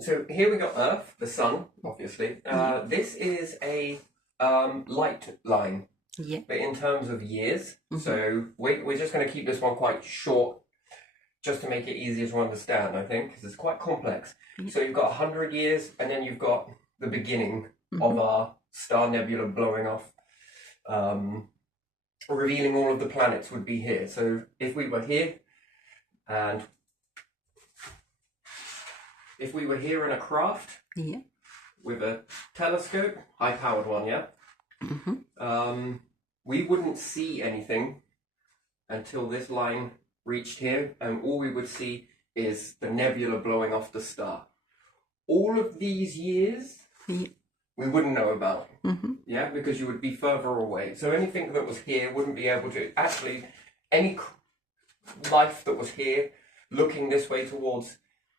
So here we got Earth, the sun, obviously. This is a light line, Yeah. but in terms of years. So we're just going to keep this one quite short, just to make it easier to understand, I think, because it's quite complex. So you've got 100 years, and then you've got the beginning of our star nebula blowing off, revealing all of the planets would be here. So if we were here, and if we were here in a craft Yeah. with a telescope, high-powered one, yeah, we wouldn't see anything until this line reached here, and all we would see is the nebula blowing off the star. All of these years, Yeah. we wouldn't know about, yeah, because you would be further away. So anything that was here wouldn't be able to, actually, any life that was here, looking this way towards,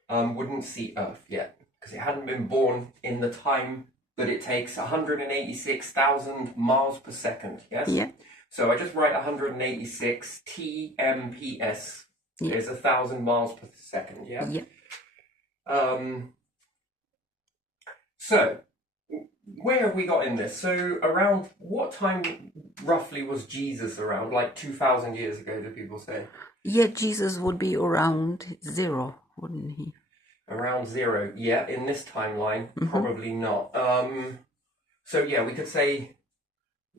wouldn't see Earth yet, because it hadn't been born in the time that it takes 186,000 miles per second, yes? Yeah. So I just write 186 TMPS is 1,000 miles per second, yeah? Yeah. So, where have we got in this? So, around what time roughly was Jesus around? Like 2,000 years ago, do people say? Yeah, Jesus would be around 0, wouldn't he? Around 0, yeah. In this timeline, probably not. So, yeah, we could say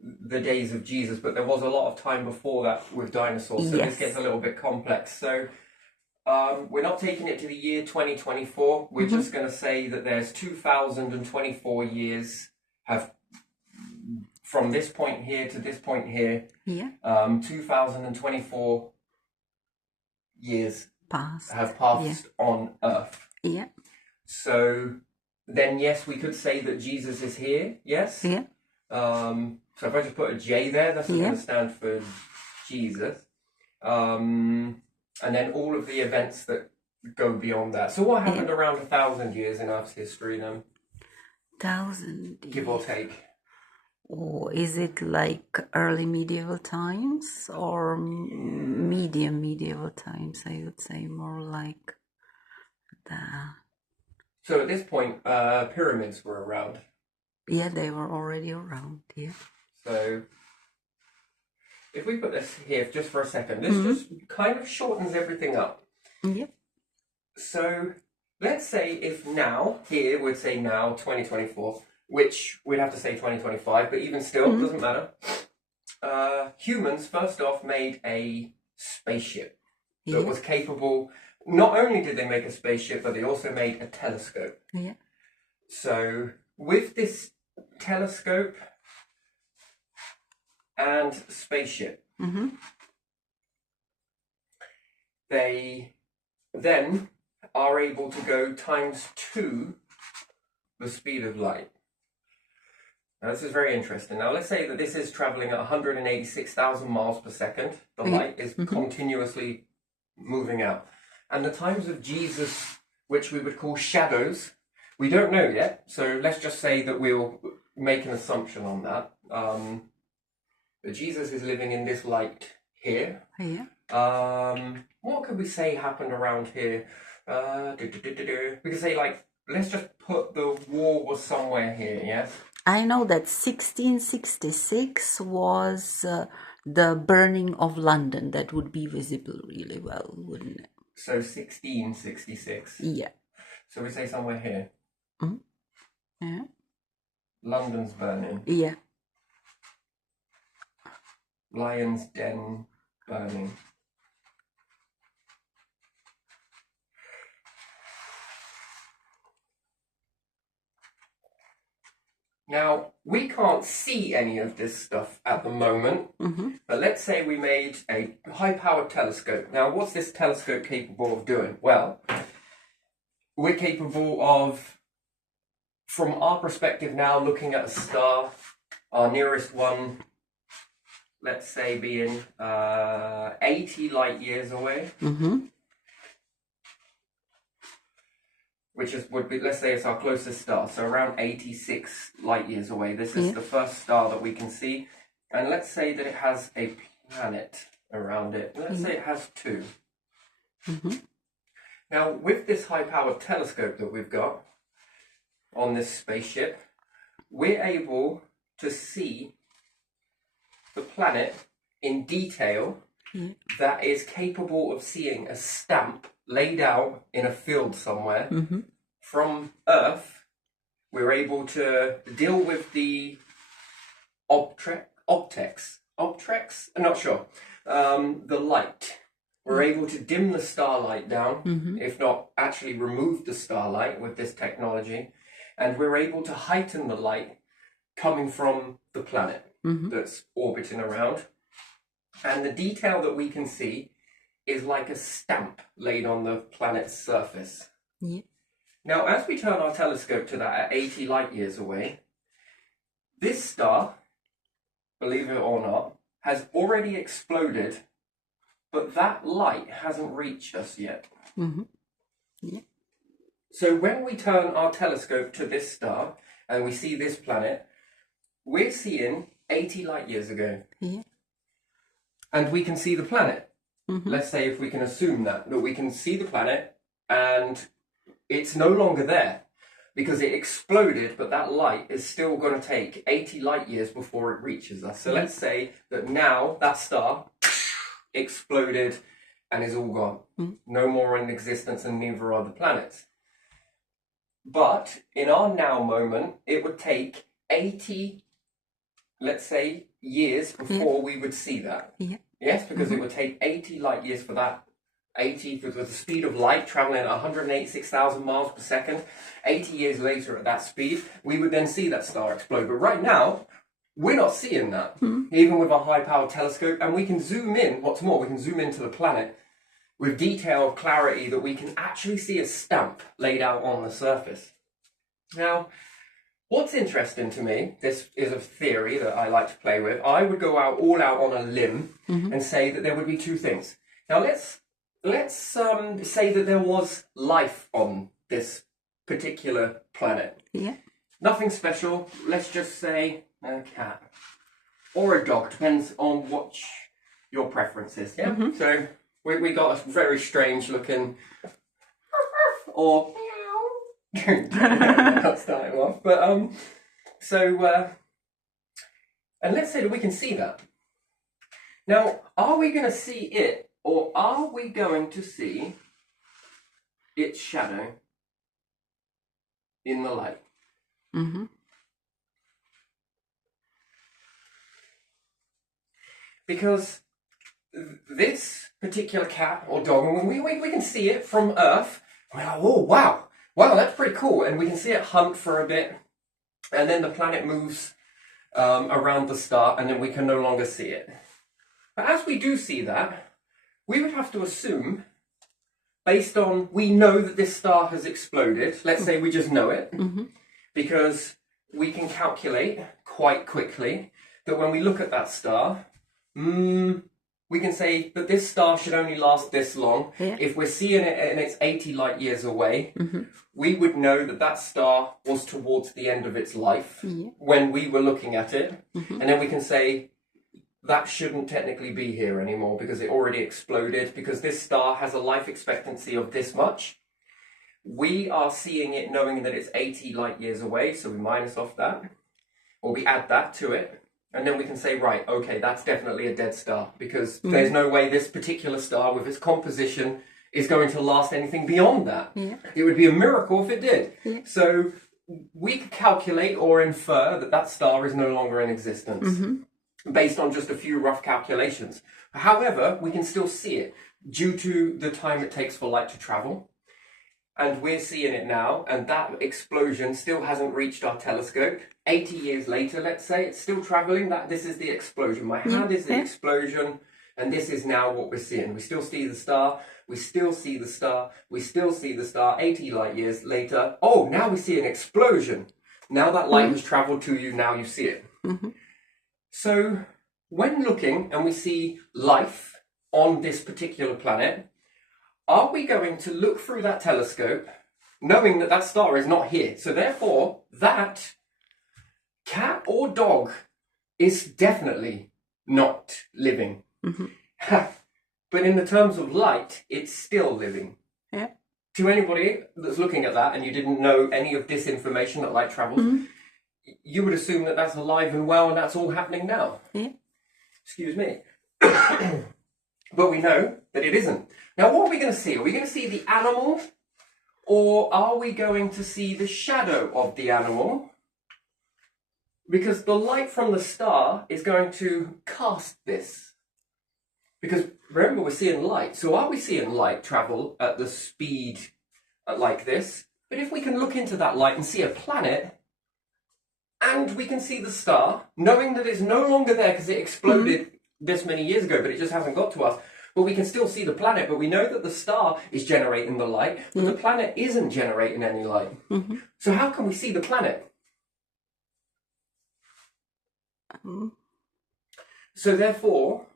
the days of Jesus, but there was a lot of time before that with dinosaurs, so this gets a little bit complex. So, we're not taking it to the year 2024. We're just going to say that there's 2,024 years have, from this point here to this point here, 2,024 years have passed on Earth. Yeah. So then, yes, we could say that Jesus is here, yes? Yeah. So if I just put a J there, that's going to stand for Jesus. And then all of the events that go beyond that. So what happened around 1,000 years in Earth's history then? 1,000 years. Give or take. Or is it like early medieval times or medium medieval times? I would say more like that. So at this point, pyramids were around. Yeah, they were already around, yeah. So if we put this here just for a second, this just kind of shortens everything up. Yeah. So let's say if now, here we'd say now, 2024, which we'd have to say 2025, but even still, it doesn't matter. Humans, first off, made a spaceship that was capable. Not only did they make a spaceship, but they also made a telescope. Yeah. So with this telescope and spaceship, they then are able to go ×2 the speed of light. Now this is very interesting. Now let's say that this is traveling at 186,000 miles per second. The light is continuously moving out. And the times of Jesus, which we would call shadows, we don't know yet. So let's just say that we'll make an assumption on that. That Jesus is living in this light here. Yeah. What could we say happened around here? We could say, like, let's just put the war was somewhere here, yes? I know that 1666 was the burning of London. That would be visible really well, wouldn't it? So 1666. Yeah. So we say somewhere here. Yeah. London's burning. Yeah. Lion's Den burning. Now, we can't see any of this stuff at the moment, but let's say we made a high-powered telescope. Now, what's this telescope capable of doing? Well, we're capable of, from our perspective now, looking at a star, our nearest one, let's say being 80 light years away. Which would be, let's say it's our closest star, so around 86 light years away. This is the first star that we can see. And let's say that it has a planet around it. Let's say it has 2. Now, with this high-powered telescope that we've got on this spaceship, we're able to see the planet in detail that is capable of seeing a stamp laid out in a field somewhere. From Earth, we're able to deal with the optics, I'm not sure, the light. We're able to dim the starlight down, if not actually remove the starlight with this technology. And we're able to heighten the light coming from the planet that's orbiting around. And the detail that we can see is like a stamp laid on the planet's surface. Yeah. Now, as we turn our telescope to that at 80 light years away, this star, believe it or not, has already exploded, but that light hasn't reached us yet. Yeah. So when we turn our telescope to this star and we see this planet, we're seeing 80 light years ago. Yeah. And we can see the planet. Let's say if we can assume that we can see the planet and it's no longer there because it exploded, but that light is still going to take 80 light years before it reaches us. So let's say that now that star exploded and is all gone. No more in existence, and neither are the planets. But in our now moment, it would take 80, let's say, years before we would see that. Yeah. Yes, because it would take 80 light years for that. 80 with the speed of light traveling at 186,000 miles per second. 80 years later at that speed, we would then see that star explode. But right now, we're not seeing that, even with a high-powered telescope. And we can zoom in, what's more, we can zoom into the planet with detailed clarity that we can actually see a stamp laid out on the surface. Now, what's interesting to me, this is a theory that I like to play with. I would go all out on a limb and say that there would be two things. Now, let's say that there was life on this particular planet. Yeah. Nothing special. Let's just say a cat or a dog. Depends on what your preference is. Yeah. So we got a very strange looking or not starting off, but and let's say that we can see that. Now, are we going to see it, or are we going to see its shadow in the light? Because this particular cat or dog, and we can see it from Earth, we're like, oh, wow, that's pretty cool. And we can see it hunt for a bit, and then the planet moves around the star, and then we can no longer see it. But as we do see that, we would have to assume, based on, we know that this star has exploded. Let's say we just know it, because we can calculate quite quickly that when we look at that star, we can say that this star should only last this long. Yeah. If we're seeing it and it's 80 light years away, we would know that that star was towards the end of its life when we were looking at it. And then we can say that shouldn't technically be here anymore because it already exploded, because this star has a life expectancy of this much. We are seeing it knowing that it's 80 light years away, so we minus off that, or we add that to it. And then we can say, right, okay, that's definitely a dead star, because there's no way this particular star with its composition is going to last anything beyond that. Yeah. It would be a miracle if it did. Yeah. So we could calculate or infer that that star is no longer in existence based on just a few rough calculations. However, we can still see it due to the time it takes for light to travel. And we're seeing it now, and that explosion still hasn't reached our telescope. 80 years later, let's say, it's still traveling. This is the explosion. My hand is the explosion, and this is now what we're seeing. We still see the star, we still see the star, we still see the star. 80 light years later, oh, now we see an explosion. Now that light has traveled to you, now you see it. So when looking and we see life on this particular planet, are we going to look through that telescope knowing that that star is not here? So therefore, that cat or dog is definitely not living. But in the terms of light, it's still living. Yeah. to anybody that's looking at that and you didn't know any of this information that light travels, you would assume that that's alive and well and that's all happening now. Yeah. Excuse me. But we know that it isn't. Now, what are we going to see? Are we going to see the animal, or are we going to see the shadow of the animal? Because the light from the star is going to cast this. Because remember, we're seeing light. So are we seeing light travel at the speed like this? But if we can look into that light and see a planet, and we can see the star, knowing that it's no longer there because it exploded this many years ago, but it just hasn't got to us. But we can still see the planet, but we know that the star is generating the light, but the planet isn't generating any light. So how can we see the planet? So therefore,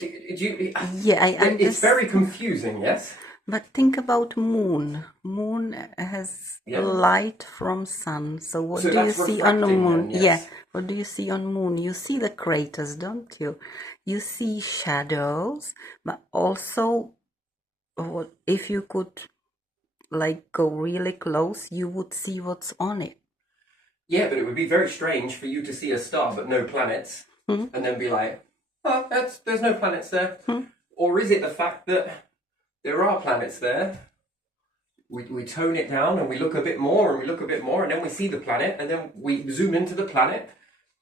it's very confusing, yes? But think about moon. Moon has light from sun. So what do you see on the moon? Then, yes. Yeah. What do you see on moon? You see the craters, don't you? You see shadows, but also, if you could like go really close, you would see what's on it. Yeah, but it would be very strange for you to see a star but no planets, and then be like, oh, there's no planets there. Or is it the fact that there are planets there? We tone it down and we look a bit more and we look a bit more, and then we see the planet, and then we zoom into the planet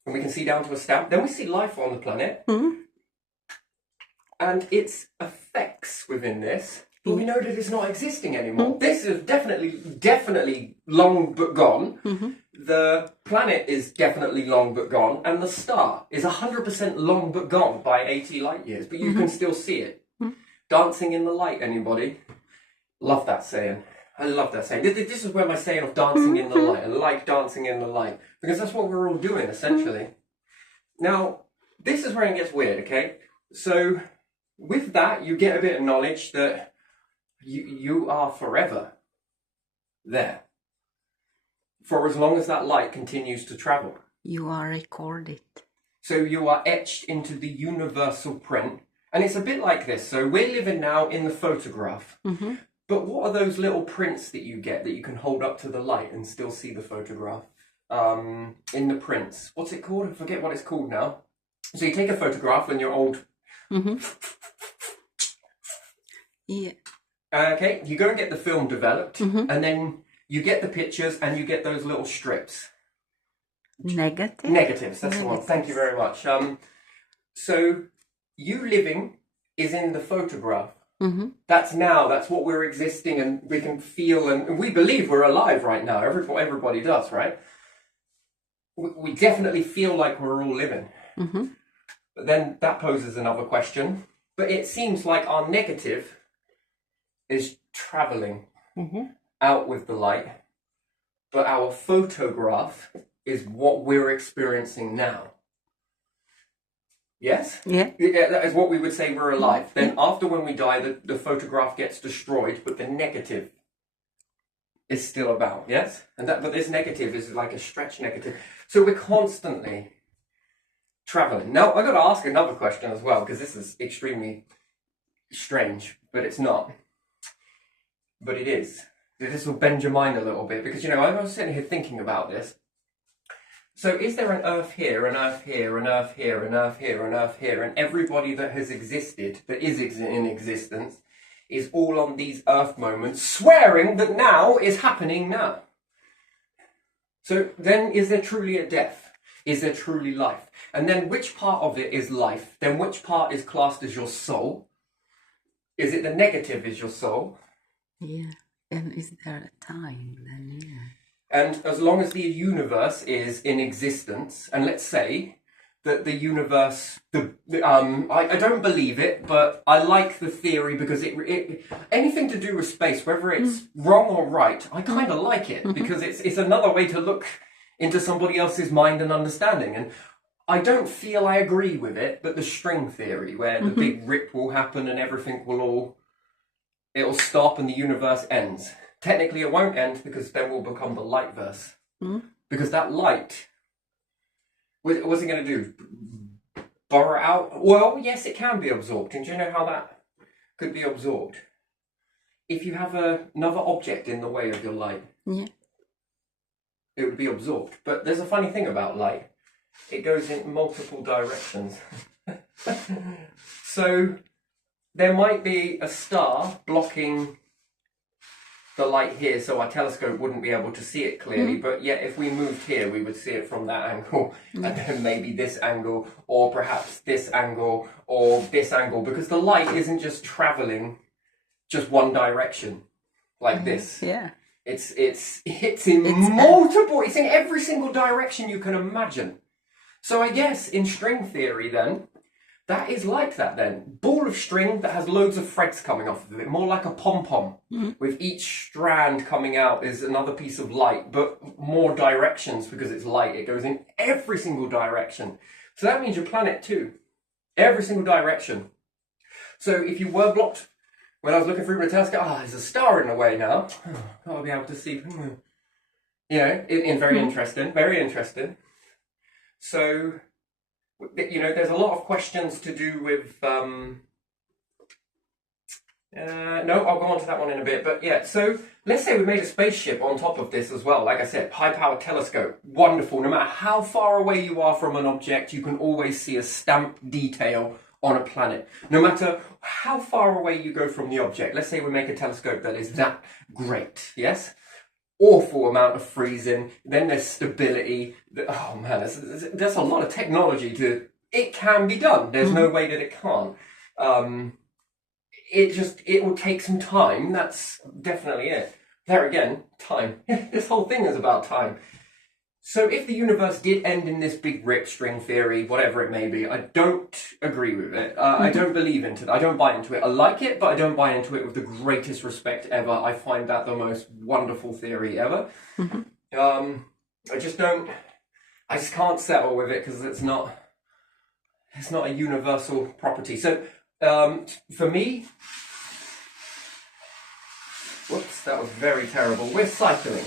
and we can see down to a stamp. Then we see life on the planet and its effects within this. But we know that it's not existing anymore. This is definitely long but gone. The planet is definitely long but gone, and the star is 100% long but gone by 80 light years, but you can still see it. Dancing in the light, anybody? Love that saying. I love that saying. This is where my saying of dancing in the light. I like dancing in the light, because that's what we're all doing, essentially. Now, this is where it gets weird, okay? So, with that, you get a bit of knowledge that you are forever there. For as long as that light continues to travel. You are recorded. So you are etched into the universal print. And it's a bit like this. So we're living now in the photograph. But what are those little prints that you get that you can hold up to the light and still see the photograph? In the prints. What's it called? I forget what it's called now. So you take a photograph when you're old. Yeah. Okay, you go and get the film developed, and then you get the pictures and you get those little strips. Negatives, that's the one. Thank you very much. So you living is in the photograph. That's what we're existing, and we can feel, and we believe we're alive right now. Everybody does, right? We definitely feel like we're all living. But then that poses another question. But it seems like our negative is traveling out with the light, but our photograph is what we're experiencing now. Yes? Yeah. That is what we would say we're alive. Then after when we die, the photograph gets destroyed, but the negative is still about, yes? But this negative is like a stretch negative. So we're constantly traveling. Now, I've got to ask another question as well, because this is extremely strange, but it's not. But it is. This will bend your mind a little bit, because, I was sitting here thinking about this. So is there an Earth here, an Earth here, an Earth here, an Earth here, an Earth here, and everybody that has existed, that is in existence, is all on these Earth moments, swearing that now is happening now? So then is there truly a death? Is there truly life? And then which part of it is life? Then which part is classed as your soul? Is it the negative is your soul? Yeah. And is there a time then? Yeah. And as long as the universe is in existence, and let's say that the universe, I don't believe it, but I like the theory, because it anything to do with space, whether it's wrong or right, I kind of like it, because it's another way to look into somebody else's mind and understanding. And I don't feel I agree with it, but the string theory, where the big rip will happen and everything will it'll stop and the universe ends. Technically, it won't end, because then we'll become the lightverse. Because that light, what's it going to do? Borrow out? Well, yes, it can be absorbed. And do you know how that could be absorbed? if you have another object in the way of your light, Yeah. it would be absorbed. But there's a funny thing about light. It goes in multiple directions. So there might be a star blocking the light here, so our telescope wouldn't be able to see it clearly, but yet if we moved here, we would see it from that angle, and then maybe this angle, or perhaps this angle, or this angle, because the light isn't just traveling just one direction, like this. Yeah. It's in multiple, it's in every single direction you can imagine. So I guess in string theory then, that is like that then. Ball of string that has loads of threads coming off of it, more like a pom-pom. With each strand coming out is another piece of light, but more directions because it's light. It goes in every single direction. So that means your planet too. Every single direction. So if you were blocked, when I was looking through the telescope, there's a star in the way now. I'll be able to see. You know, very interesting, very interesting. So, you know, there's a lot of questions to do with, no, I'll go on to that one in a bit, but yeah, so let's say we made a spaceship on top of this as well. Like I said, high-powered telescope, wonderful. No matter how far away you are from an object, you can always see a stamped detail on a planet. No matter how far away you go from the object, let's say we make a telescope that is that great, yes? Awful amount of freezing, then there's stability. Oh man, there's a lot of technology to, it can be done. There's no way that it can't. It will take some time. That's definitely it. There again, time. This whole thing is about time. So if the universe did end in this big rip, string theory, whatever it may be, I don't agree with it. I don't believe into it. I don't buy into it. I like it, but I don't buy into it with the greatest respect ever. I find that the most wonderful theory ever. I just can't settle with it because it's not a universal property. So for me, whoops, that was very terrible. We're cycling.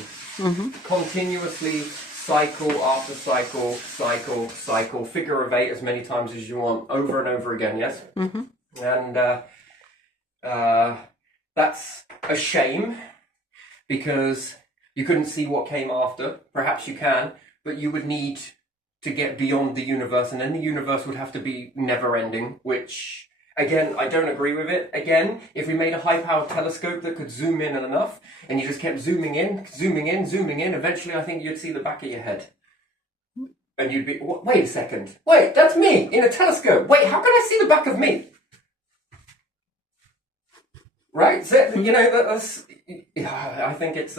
Continuously, cycle after cycle, cycle, cycle, figure of 8 as many times as you want, over and over again, yes? And that's a shame because you couldn't see what came after. Perhaps you can, but you would need to get beyond the universe, and then the universe would have to be never-ending, which, again, I don't agree with it. Again, if we made a high-powered telescope that could zoom in enough, and you just kept zooming in, eventually I think you'd see the back of your head. And you'd be, wait a second. Wait, that's me in a telescope. Wait, how can I see the back of me? Right? So, you know, I think it's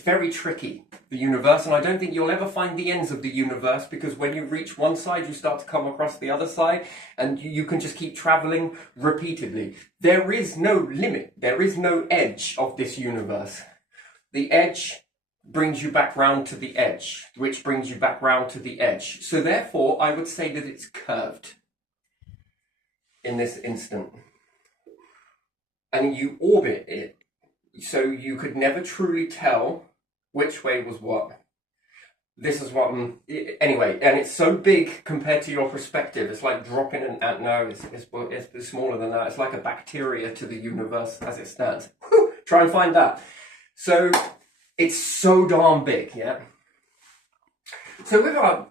very tricky, the universe, and I don't think you'll ever find the ends of the universe, because when you reach one side, you start to come across the other side, and you can just keep traveling repeatedly. There is no limit. There is no edge of this universe. The edge brings you back round to the edge, which brings you back round to the edge. So therefore, I would say that it's curved in this instant. And you orbit it, so you could never truly tell which way was what. This is what anyway, and it's so big compared to your perspective. It's like dropping an ant. No, it's smaller than that. It's like a bacteria to the universe as it stands. Whew, try and find that. So it's so darn big, yeah. So with our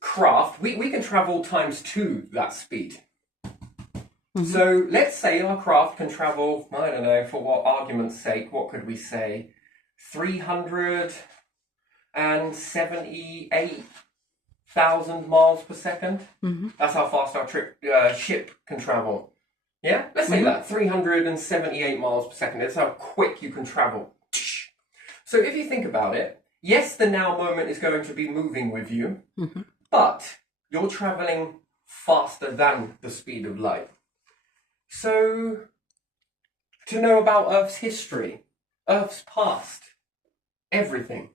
craft, we can travel times 2 that speed. So let's say our craft can travel, I don't know, for what argument's sake, what could we say? 378,000 miles per second. That's how fast our ship can travel. Yeah, let's say that, 378 miles per second. That's how quick you can travel. So if you think about it, yes, the now moment is going to be moving with you, but you're traveling faster than the speed of light. So, to know about Earth's history, Earth's past, everything.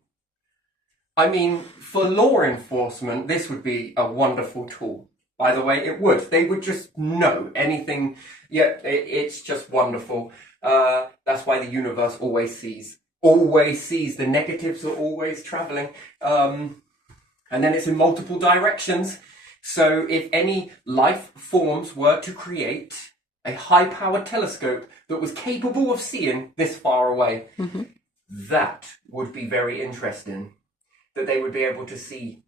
I mean, for law enforcement, this would be a wonderful tool. By the way, it would. They would just know anything. Yeah, it's just wonderful. That's why the universe always sees. The negatives are always traveling. And then it's in multiple directions. So if any life forms were to create a high-powered telescope that was capable of seeing this far away. That would be very interesting, that they would be able to see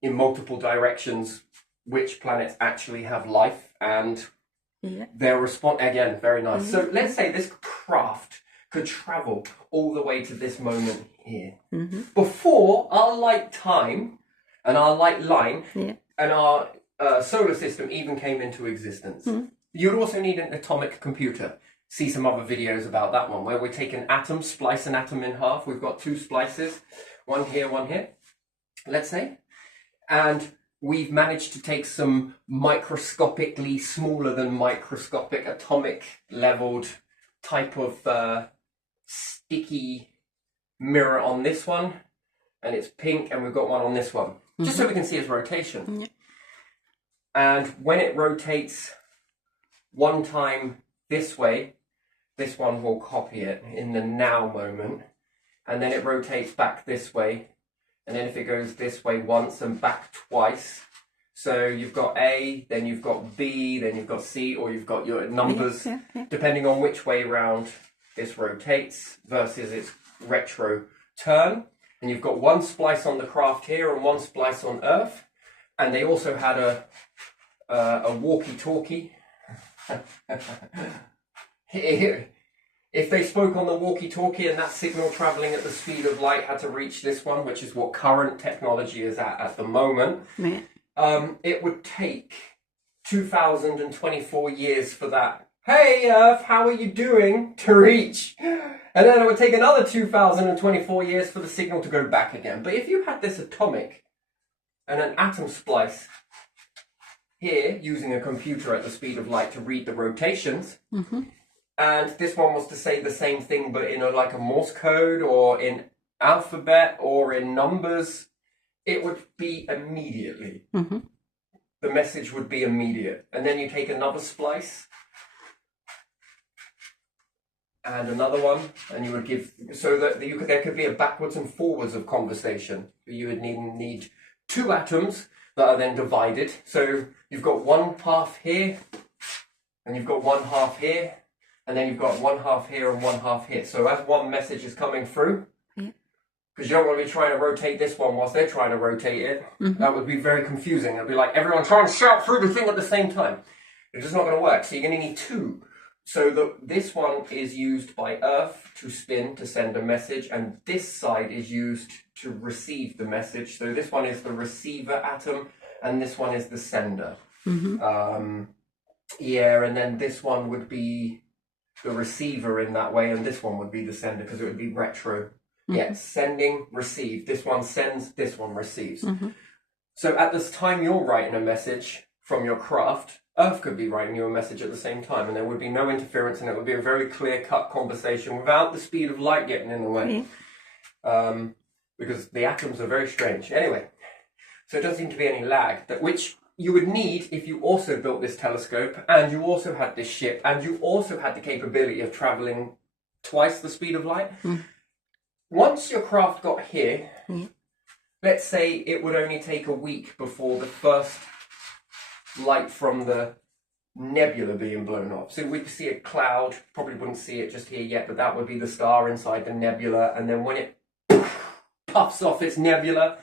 in multiple directions which planets actually have life and their response. Again, very nice. So let's say this craft could travel all the way to this moment here. Before our light time and our light line and our solar system even came into existence. You'd also need an atomic computer. See some other videos about that one, where we take an atom, splice an atom in half. We've got two splices, one here, let's say. And we've managed to take some microscopically smaller than microscopic atomic leveled type of sticky mirror on this one. And it's pink, and we've got one on this one. Just so we can see its rotation. And when it rotates one time this way, this one will copy it in the now moment, and then it rotates back this way, and then if it goes this way once and back twice, so you've got A, then you've got B, then you've got C, or you've got your numbers, depending on which way round this rotates versus its retro turn. And you've got one splice on the craft here and one splice on Earth, and they also had a walkie-talkie. If they spoke on the walkie-talkie and that signal travelling at the speed of light had to reach this one, which is what current technology is at the moment, it would take 2024 years for that, "Hey Earth, how are you doing?" to reach. And then it would take another 2024 years for the signal to go back again. But if you had this atomic and an atom splice here, using a computer at the speed of light to read the rotations, and this one was to say the same thing, but in like a Morse code or in alphabet or in numbers, it would be immediately. The message would be immediate. And then you take another splice and another one, and you would give, so that there could be a backwards and forwards of conversation. You would need two atoms that are then divided. So you've got one half here, and you've got one half here, and then you've got one half here and one half here. So as one message is coming through, because you don't want to be trying to rotate this one whilst they're trying to rotate it, that would be very confusing. It'd be like everyone trying to shout through the thing at the same time. It's just not going to work. So you're going to need two. So this one is used by Earth to spin to send a message, and this side is used to receive the message. So this one is the receiver atom, and this one is the sender. And then this one would be the receiver in that way, and this one would be the sender because it would be retro. Sending, receive. This one sends, this one receives. So at this time you're writing a message from your craft, Earth could be writing you a message at the same time, and there would be no interference, and it would be a very clear-cut conversation without the speed of light getting in the way. Because the atoms are very strange. Anyway, so it doesn't seem to be any lag, which you would need if you also built this telescope, and you also had this ship, and you also had the capability of travelling twice the speed of light. Once your craft got here, let's say it would only take a week before the first light from the nebula being blown off. So we'd see a cloud, probably wouldn't see it just here yet, but that would be the star inside the nebula, and then when it puffs off its nebula,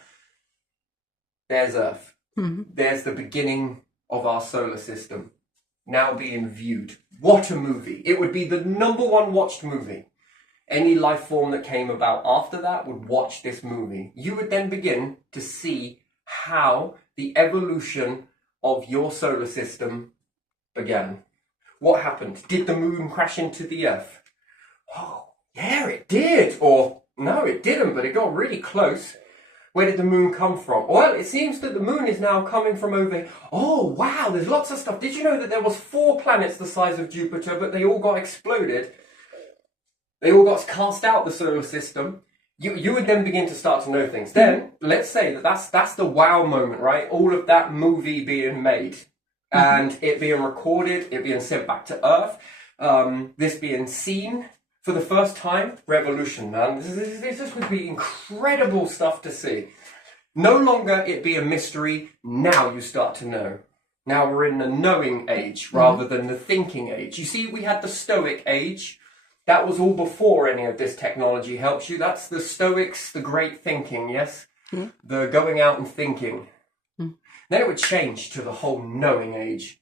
there's Earth. There's the beginning of our solar system, now being viewed. What a movie. It would be the #1 watched movie. Any life form that came about after that would watch this movie. You would then begin to see how the evolution of your solar system began. What happened? Did the moon crash into the Earth? Oh, yeah, it did. Or, no, it didn't, but it got really close. Where did the moon come from? Well, it seems that the moon is now coming from over... Oh, wow, there's lots of stuff. Did you know that there was 4 planets the size of Jupiter, but they all got exploded? They all got cast out the solar system. You would then begin to start to know things. Then, let's say that's the wow moment, right? All of that movie being made and it being recorded, it being sent back to Earth, this being seen for the first time. Revolution, man. This would be incredible stuff to see. No longer it be a mystery. Now you start to know. Now we're in the knowing age rather than the thinking age. You see, we had the Stoic age. That was all before any of this technology helps you. That's the Stoics, the great thinking, yes? Yeah. The going out and thinking. Then it would change to the whole knowing age.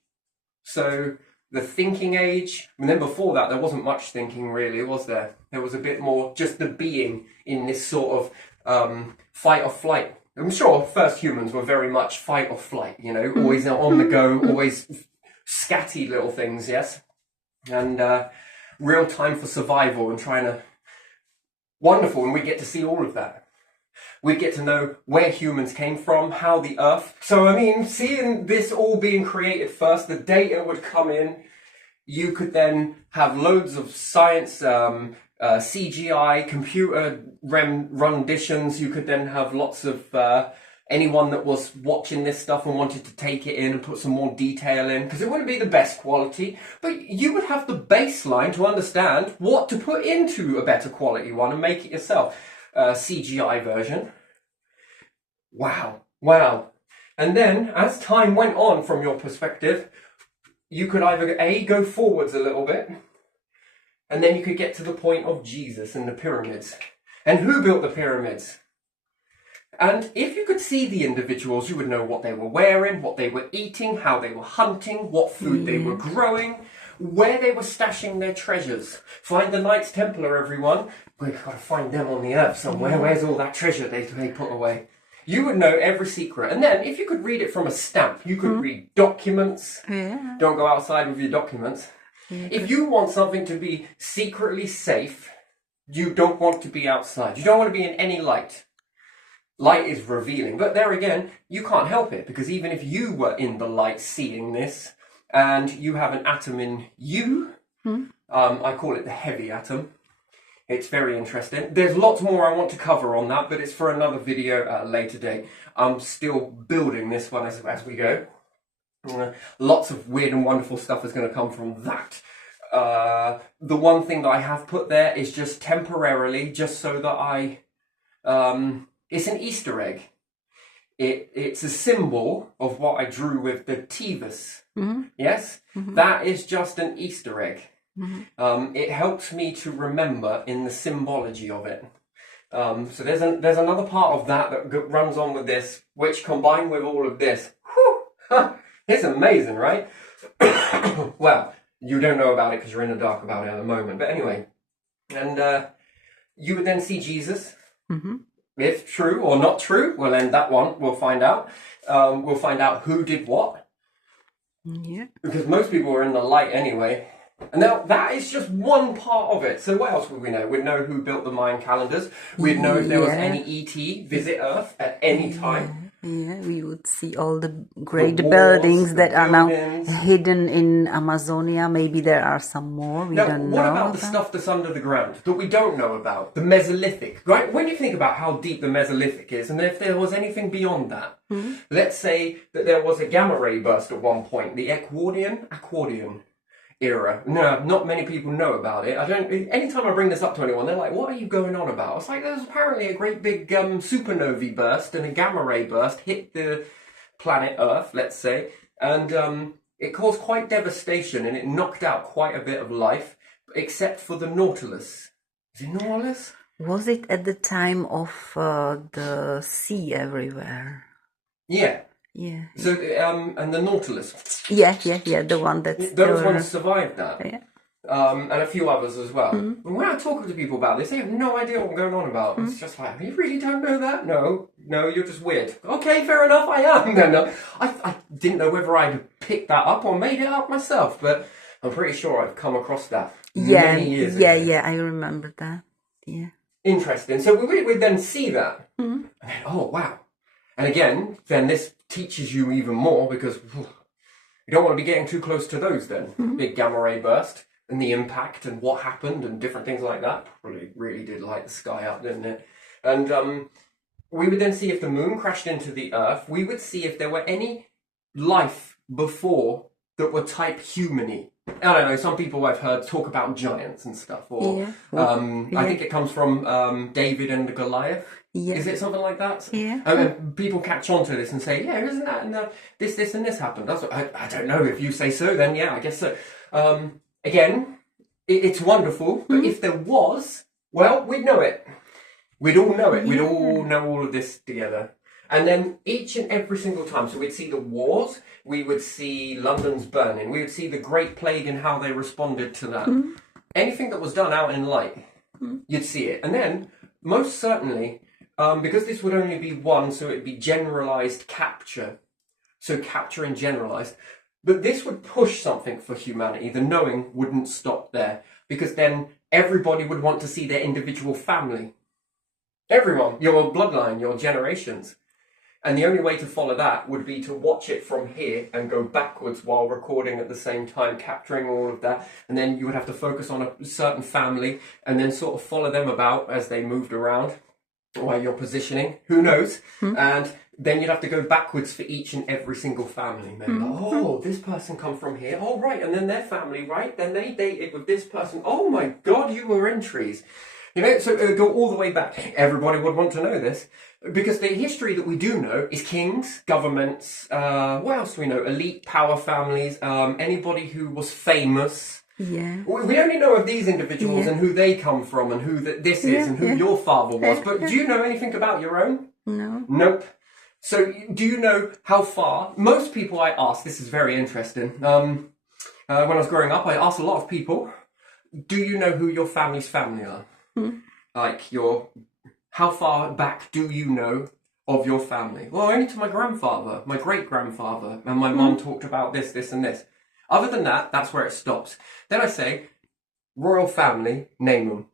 So the thinking age, and then before that, there wasn't much thinking really, was there? There was a bit more just the being in this sort of fight or flight. I'm sure first humans were very much fight or flight, you know, always on the go, always scatty little things, yes? And real time for survival and trying to... Wonderful, and we get to see all of that. We get to know where humans came from, how the earth... So, I mean, seeing this all being created first, the data would come in. You could then have loads of science, CGI, computer renditions. You could then have lots of... anyone that was watching this stuff and wanted to take it in and put some more detail in, because it wouldn't be the best quality, but you would have the baseline to understand what to put into a better quality one and make it yourself. CGI version. Wow. And then, as time went on from your perspective, you could either go forwards a little bit, and then you could get to the point of Jesus and the pyramids. And who built the pyramids? And if you could see the individuals, you would know what they were wearing, what they were eating, how they were hunting, what food they were growing, where they were stashing their treasures. Find the Knights Templar, everyone. We've got to find them on the earth somewhere. Where's all that treasure they put away? You would know every secret. And then, if you could read it from a stamp, you could read documents. Yeah. Don't go outside with your documents. If you want something to be secretly safe, you don't want to be outside. You don't want to be in any light. Light is revealing. But there again, you can't help it, because even if you were in the light seeing this, and you have an atom in you, I call it the heavy atom. It's very interesting. There's lots more I want to cover on that, but it's for another video at a later date. I'm still building this one as we go. Lots of weird and wonderful stuff is going to come from that. The one thing that I have put there is just temporarily, just so that I... it's an Easter egg. It's a symbol of what I drew with the Tevis. Yes? That is just an Easter egg. It helps me to remember in the symbology of it. So there's another part of that runs on with this, which combined with all of this, it's amazing, right? Well, you don't know about it because you're in the dark about it at the moment. But anyway, and you would then see Jesus. If true or not true, well then that one we'll find out. We'll find out who did what. Yeah. Because most people are in the light anyway. And now that is just one part of it. So what else would we know? We'd know who built the Mayan calendars. We'd know if there was any ET visit Earth at any time. Yeah, we would see all the great walls, buildings that are now buildings. hidden in Amazonia. Maybe there are some more. We don't know. What about the stuff that's under the ground that we don't know about? The Mesolithic, right? When you think about how deep the Mesolithic is, and if there was anything beyond that, let's say that there was a gamma ray burst at one point, the Accordion era. No, not many people know about it. Anytime I bring this up to anyone, they're like, what are you going on about? It's like, there's apparently a great big supernovae burst and a gamma ray burst hit the planet Earth, let's say, and it caused quite devastation and it knocked out quite a bit of life, except for the Nautilus. Is it Nautilus? Was it at the time of the sea everywhere? Yeah. Yeah. So, and the Nautilus. Yeah, the one that's... Those ones survived that. Yeah. And a few others as well. And when I talk to people about this, they have no idea what I'm going on about. It's just like, you really don't know that? No, you're just weird. Okay, fair enough, I am. No. I didn't know whether I'd picked that up or made it up myself, but I'm pretty sure I've come across that many years ago. Yeah, I remember that. Yeah. Interesting. So we'd then see that. And then, oh, wow. And again, then this teaches you even more, because you don't want to be getting too close to those then. Big gamma ray burst and the impact and what happened and different things like that. Really did light the sky up, didn't it? And we would then see if the moon crashed into the Earth. We would see if there were any life before that were type humany. I don't know, some people I've heard talk about giants and stuff, or Yeah. Well, I yeah. think it comes from David and Goliath. Yeah. Is it something like that? Yeah. And people catch on to this and say, yeah, isn't that, and this, and this happened. That's what, I don't know, if you say so, then yeah, I guess so. Again, it's wonderful, but if there was, well, we'd know it. We'd all know it. We'd all know all of this together. And then each and every single time, so we'd see the wars, we would see London's burning, we would see the Great Plague and how they responded to that. Anything that was done out in light, you'd see it. And then, most certainly, because this would only be one, so it'd be generalized capture. So capturing generalized. But this would push something for humanity. The knowing wouldn't stop there, because then everybody would want to see their individual family. Everyone, your bloodline, your generations. And the only way to follow that would be to watch it from here and go backwards while recording at the same time, capturing all of that. And then you would have to focus on a certain family and then sort of follow them about as they moved around while you're positioning. Who knows? And then you'd have to go backwards for each and every single family. Maybe, oh, this person come from here. Oh, right. And then their family, right? Then they dated with this person. Oh, my God, you were in trees. You know, so it would go all the way back. Everybody would want to know this. Because the history that we do know is kings, governments, what else do we know? Elite power families, anybody who was famous. Yeah. We only know of these individuals and who they come from and who this is and who your father was. But do you know anything about your own? No. Nope. So do you know how far? Most people I ask, this is very interesting. When I was growing up, I asked a lot of people, do you know who your family's family are? Like how far back do you know of your family? Well, only to my grandfather, my great-grandfather, and my mum talked about this, this, and this. Other than that, that's where it stops. Then I say, royal family, name them.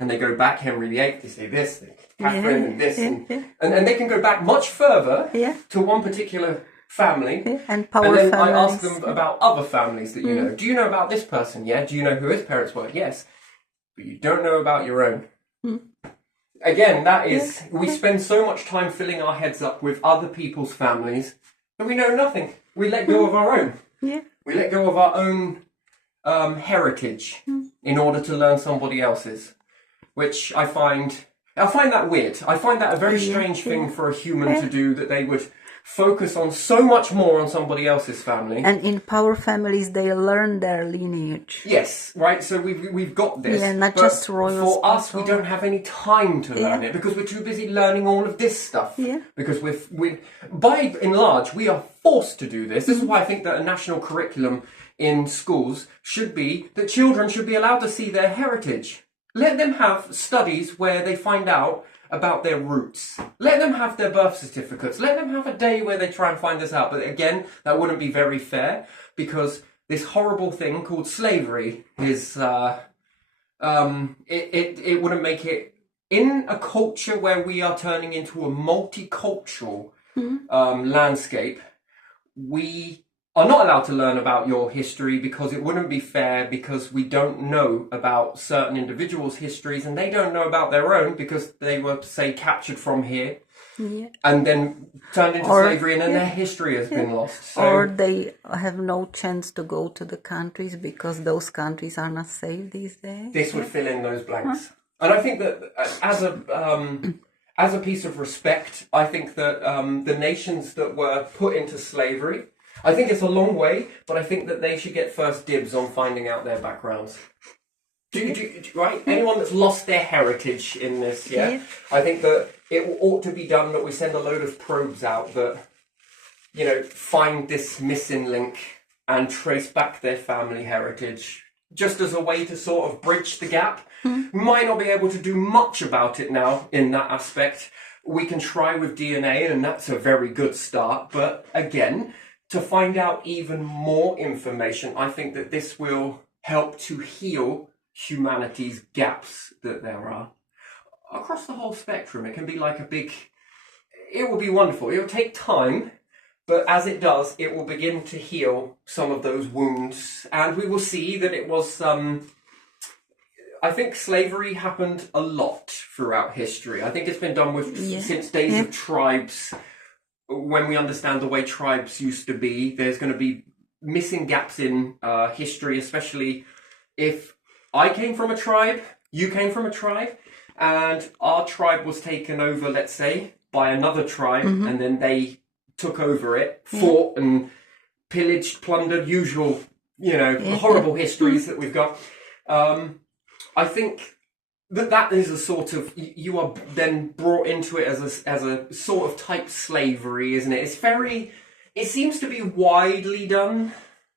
And they go back, Henry VIII, they say this, Catherine, and this, and they can go back much further to one particular family. And power and then families. I ask them about other families that you know. Do you know about this person? Yeah. Do you know who his parents were? Yes. But you don't know about your own. Again, that is, we spend so much time filling our heads up with other people's families that we know nothing. We let go of our own. Yeah. We let go of our own heritage in order to learn somebody else's, which I find that weird. I find that a very strange thing for a human to do, that they would focus on so much more on somebody else's family. And in power families, they learn their lineage. Yes, right. So we've got this. Yeah, not but just royals. for us, we don't have any time to learn it because we're too busy learning all of this stuff. Yeah. Because we by and large, we are forced to do this. This is why I think that a national curriculum in schools should be that children should be allowed to see their heritage. Let them have studies where they find out about their roots. Let them have their birth certificates. Let them have a day where they try and find this out. But again, that wouldn't be very fair because this horrible thing called slavery is, it wouldn't make it, in a culture where we are turning into a multicultural landscape, we are not allowed to learn about your history because it wouldn't be fair, because we don't know about certain individuals' histories and they don't know about their own because they were, say, captured from here and then turned into slavery, and then their history has been lost. So, or they have no chance to go to the countries because those countries are not safe these days. this would fill in those blanks. And I think that as a piece of respect, I think that the nations that were put into slavery, I think it's a long way, but I think that they should get first dibs on finding out their backgrounds. Right? Anyone that's lost their heritage in this, I think that it ought to be done that we send a load of probes out that, you know, find this missing link and trace back their family heritage, just as a way to sort of bridge the gap. We might not be able to do much about it now in that aspect. We can try with DNA, and that's a very good start, but again, to find out even more information, I think that this will help to heal humanity's gaps that there are. Across the whole spectrum, it can be like it will be wonderful. It will take time, but as it does, it will begin to heal some of those wounds. And we will see that it was, I think slavery happened a lot throughout history. I think it's been done with since days of tribes. When we understand the way tribes used to be, there's going to be missing gaps in history, especially if I came from a tribe, you came from a tribe, and our tribe was taken over, let's say, by another tribe, and then they took over it, fought and pillaged, plundered, usual, horrible histories that we've got. I think that is a sort of, you are then brought into it as a sort of type slavery, isn't it? It seems to be widely done.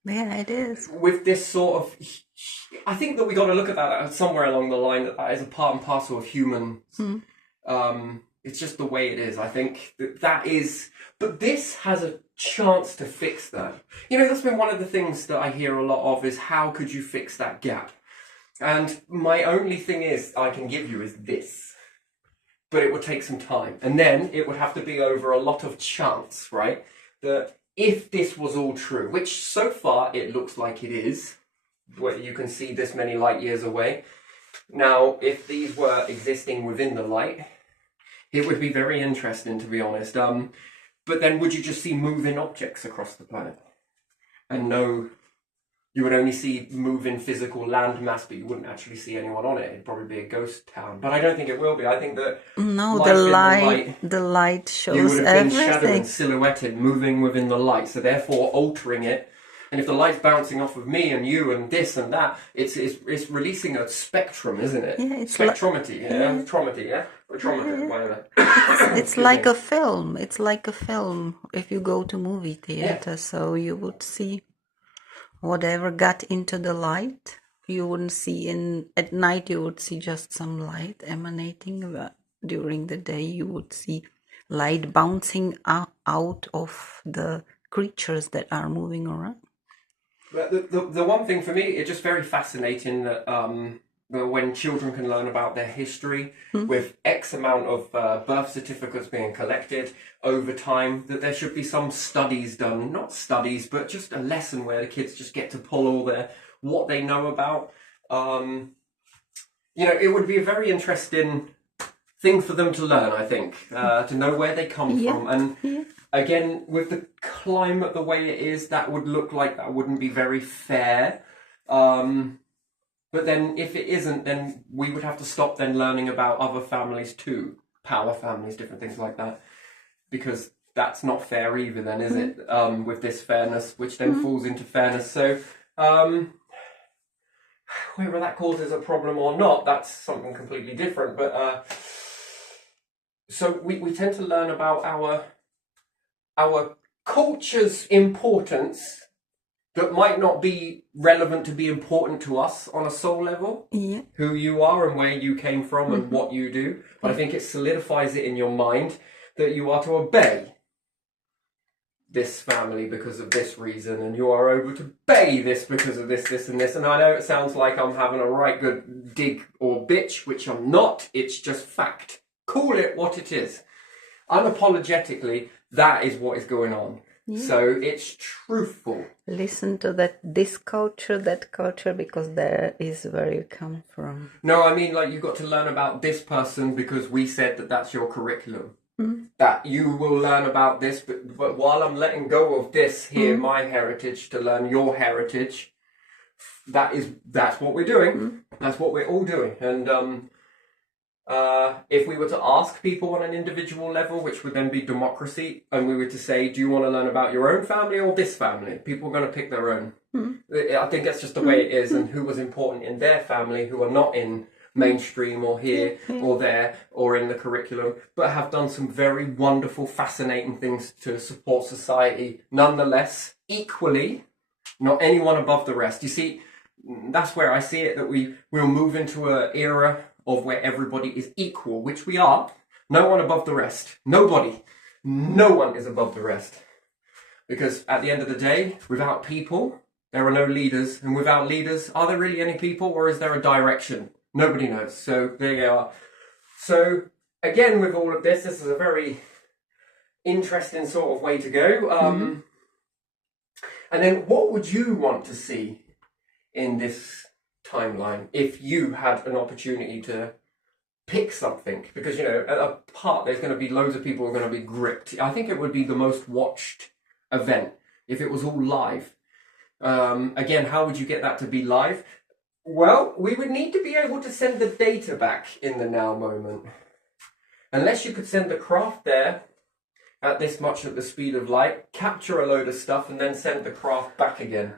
Yeah, it is. With this sort of, I think that we got to look at that somewhere along the line, that is a part and parcel of humans. It's just the way it is. I think that is, but this has a chance to fix that. That's been one of the things that I hear a lot of, is how could you fix that gap? And my only thing I can give you is this. But it would take some time. And then it would have to be over a lot of chance, right? That if this was all true, which so far it looks like it is, where you can see this many light years away. Now, if these were existing within the light, it would be very interesting, to be honest. But then would you just see moving objects across the planet? And no, you would only see moving physical land mass, but you wouldn't actually see anyone on it. It'd probably be a ghost town. But I don't think it will be. I think that No, the light shows you would have been shadowed everything. and silhouetted, moving within the light, so therefore altering it. And if the light's bouncing off of me and you and this and that, it's releasing a spectrum, isn't it? Yeah, it's Spectrometry, Spectrometry, yeah? Spectrometry, whatever. It's like a film. It's like a film. If you go to movie theater, so you would see whatever got into the light. You wouldn't see at night. You would see just some light emanating. But during the day, you would see light bouncing out of the creatures that are moving around. But the one thing for me, it's just very fascinating that when children can learn about their history with X amount of birth certificates being collected over time, that there should be some studies done, not studies, but just a lesson where the kids just get to pull all what they know about. It would be a very interesting thing for them to learn, I think, to know where they come from. And again, with the climate the way it is, that would look like that wouldn't be very fair. But then if it isn't, then we would have to stop then learning about other families too, power families, different things like that, because that's not fair either then, is it? With this fairness, which then falls into fairness. So whether that causes a problem or not, that's something completely different. But so we tend to learn about our culture's importance that might not be relevant to be important to us on a soul level, who you are and where you came from and what you do. But I think it solidifies it in your mind that you are to obey this family because of this reason, and you are able to obey this because of this, this and this. And I know it sounds like I'm having a right good dig or bitch, which I'm not. It's just fact. Call it what it is. Unapologetically, that is what is going on. So it's truthful. Listen to this culture, that culture, because there is where you come from. No, I mean, like, you've got to learn about this person because we said that that's your curriculum. That you will learn about this, but while I'm letting go of this here, my heritage, to learn your heritage, that's what we're doing. That's what we're all doing. And if we were to ask people on an individual level, which would then be democracy, and we were to say, do you want to learn about your own family or this family? People are going to pick their own. I think that's just the way it is, and who was important in their family, who are not in mainstream or here or there or in the curriculum, but have done some very wonderful, fascinating things to support society. Nonetheless, equally, not anyone above the rest. You see, that's where I see it, that we'll move into an era of where everybody is equal, which we are. No one above the rest. Nobody. No one is above the rest. Because at the end of the day, without people, there are no leaders. And without leaders, are there really any people, or is there a direction? Nobody knows. So there you are. So again, with all of this is a very interesting sort of way to go. And then what would you want to see in this timeline if you had an opportunity to pick something? Because, at a part, there's going to be loads of people who are going to be gripped. I think it would be the most watched event if it was all live. Again, how would you get that to be live? Well, we would need to be able to send the data back in the now moment. Unless you could send the craft there at this much at the speed of light, capture a load of stuff, and then send the craft back again.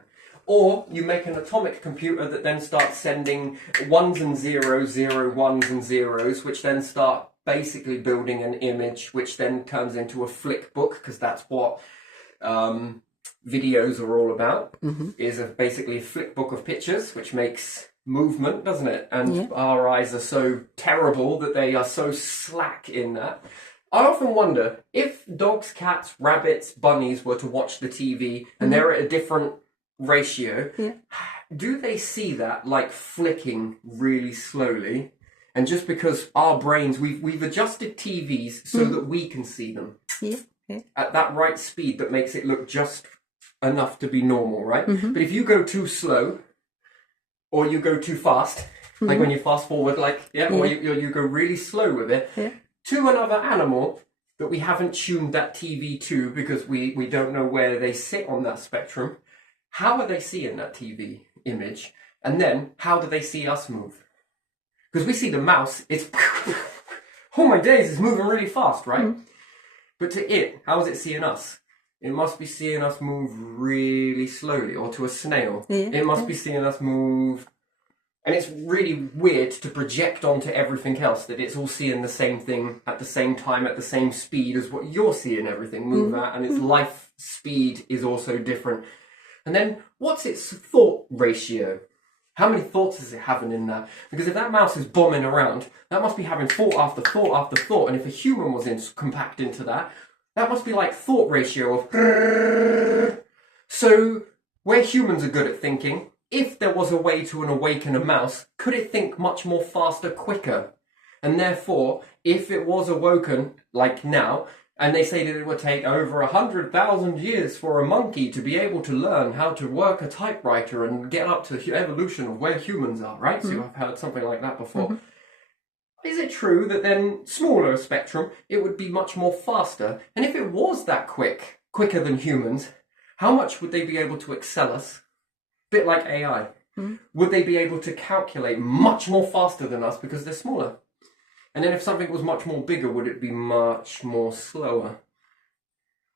Or you make an atomic computer that then starts sending ones and zeros, zero ones and zeros, which then start basically building an image, which then turns into a flick book, because that's what videos are all about, is basically a flick book of pictures, which makes movement, doesn't it? And our eyes are so terrible that they are so slack in that. I often wonder if dogs, cats, rabbits, bunnies were to watch the TV and they're at a different ratio, do they see that like flicking really slowly? And just because our brains, we've adjusted TVs so that we can see them at that right speed that makes it look just enough to be normal, right? But if you go too slow or you go too fast, like when you fast forward, like or you go really slow with it, to another animal that we haven't tuned that TV to because we don't know where they sit on that spectrum, how are they seeing that TV image? And then how do they see us move? Because we see the mouse, it's, oh my days, it's moving really fast, right? But to it, how is it seeing us? It must be seeing us move really slowly. Or to a snail, it must be seeing us move. And it's really weird to project onto everything else that it's all seeing the same thing at the same time, at the same speed as what you're seeing everything move at. And its life speed is also different. And then what's its thought ratio? How many thoughts is it having in that? Because if that mouse is bombing around, that must be having thought after thought after thought. And if a human was compact into that, that must be like thought ratio of... So where humans are good at thinking, if there was a way to awaken a mouse, could it think much more faster, quicker? And therefore, if it was awoken, like now, and they say that it would take over 100,000 years for a monkey to be able to learn how to work a typewriter and get up to the evolution of where humans are, right? So I've heard something like that before. Is it true that then, smaller spectrum, it would be much more faster? And if it was that quicker than humans, how much would they be able to excel us? Bit like AI. Would they be able to calculate much more faster than us because they're smaller? And then if something was much more bigger, would it be much more slower?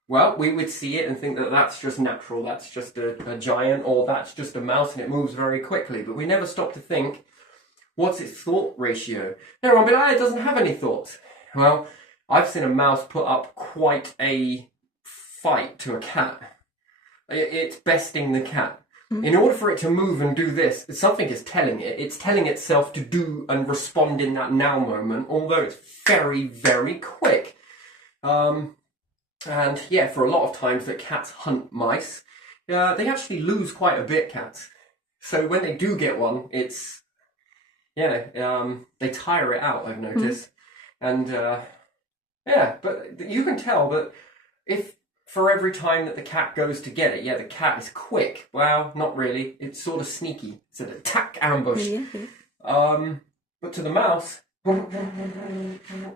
Well, we would see it and think that that's just natural, that's just a giant, or that's just a mouse and it moves very quickly. But we never stop to think, what's its thought ratio? Everyone will be like, it doesn't have any thoughts. Well, I've seen a mouse put up quite a fight to a cat. It's besting the cat. In order for it to move and do this, something is telling it. It's telling itself to do and respond in that now moment, although it's very, very quick. And yeah, for a lot of times that cats hunt mice, they actually lose quite a bit, cats. So when they do get one, it's, they tire it out, I've noticed. And yeah, but you can tell that if for every time that the cat goes to get it, the cat is quick. Well, not really. It's sort of sneaky. It's an attack ambush. But to the mouse,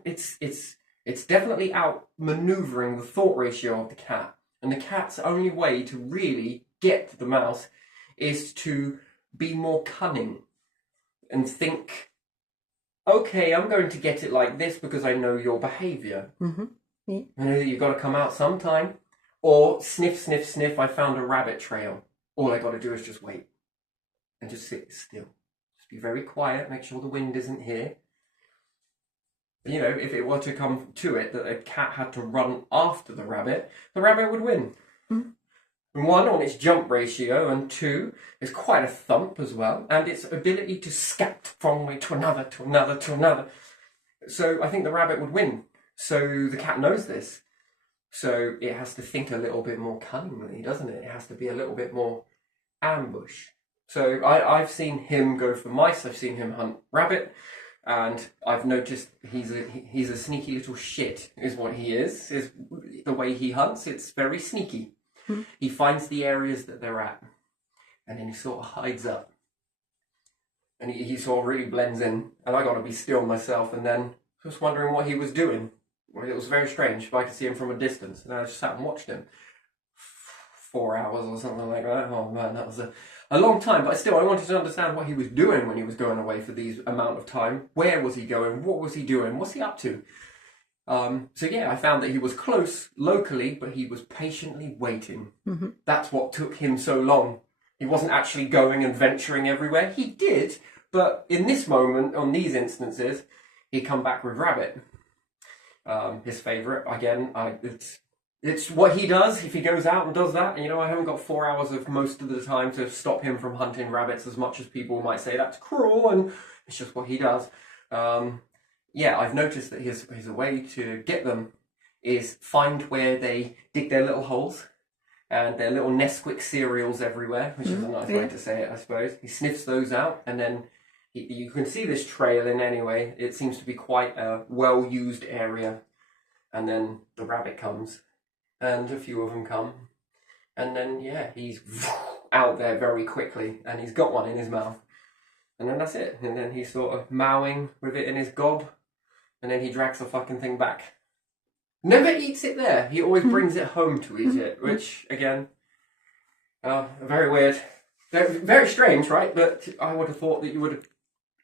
it's definitely out maneuvering the thought ratio of the cat. And the cat's only way to really get to the mouse is to be more cunning and think, okay, I'm going to get it like this because I know your behaviour. I know that you've got to come out sometime. Or sniff, sniff, sniff, I found a rabbit trail. All I got to do is just wait. And just sit still. Just be very quiet, make sure the wind isn't here. You know, if it were to come to it that a cat had to run after the rabbit would win. And one, on its jump ratio, and two, it's quite a thump as well, and its ability to scat from one way to another, to another, to another. So I think the rabbit would win. So the cat knows this. So it has to think a little bit more cunningly, doesn't it? It has to be a little bit more ambush. So I've seen him go for mice, I've seen him hunt rabbit, and I've noticed he's a sneaky little shit, is what he is the way he hunts. It's very sneaky. He finds the areas that they're at, and then he sort of hides up. And he sort of really blends in, and I got to be still myself, and then just wondering what he was doing. Well, it was very strange, but I could see him from a distance, and I just sat and watched him. 4 hours or something like that. Oh man, that was a long time. But still, I wanted to understand what he was doing when he was going away for these amount of time. Where was he going? What was he doing? What's he up to? So yeah, I found that he was close locally, but he was patiently waiting. That's what took him so long. He wasn't actually going and venturing everywhere. He did, but in this moment, on these instances, he come back with Rabbit. His favourite. Again, it's what he does. If he goes out and does that, you know, I haven't got 4 hours of most of the time to stop him from hunting rabbits, as much as people might say that's cruel, and it's just what he does. Yeah, I've noticed that his way to get them is find where they dig their little holes and their little Nesquik cereals everywhere, which is a nice way to say it, I suppose. He sniffs those out, and then you can see this trail in anyway. It seems to be quite a well-used area. And then the rabbit comes, and a few of them come. And then, yeah, he's out there very quickly, and he's got one in his mouth. And then that's it. And then he's sort of mowing with it in his gob, and then he drags the fucking thing back. Never eats it there. He always brings it home to eat it, which, again, very weird. Very strange, right? But I would have thought that you would have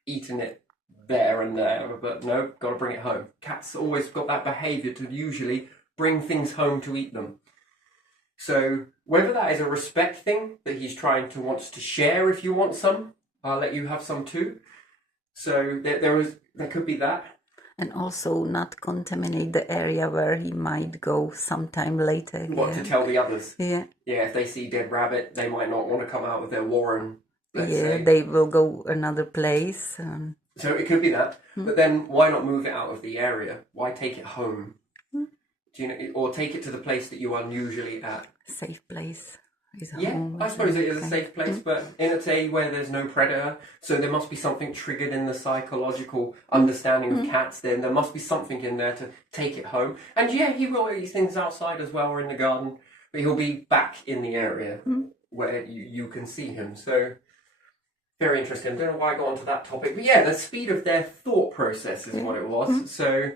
eaten it there and there, but no, got to bring it home. Cats always got that behaviour to usually bring things home to eat them. So whether that is a respect thing that he's wants to share, if you want some, I'll let you have some too. So there could be that. And also not contaminate the area where he might go sometime later. Again. What, to tell the others? Yeah. Yeah, if they see dead rabbit, they might not want to come out of their warren, let's say. They will go another place. So it could be that. But then why not move it out of the area? Why take it home? Do you know, or take it to the place that you are usually at? Safe place. Yeah, I suppose it is a safe place, but in a day where there's no predator, so there must be something triggered in the psychological understanding of cats. Then there must be something in there to take it home. And yeah, he will eat things outside as well, or in the garden, but he'll be back in the area where you can see him. So very interesting. Don't know why I got onto that topic, but yeah, the speed of their thought process is what it was. So,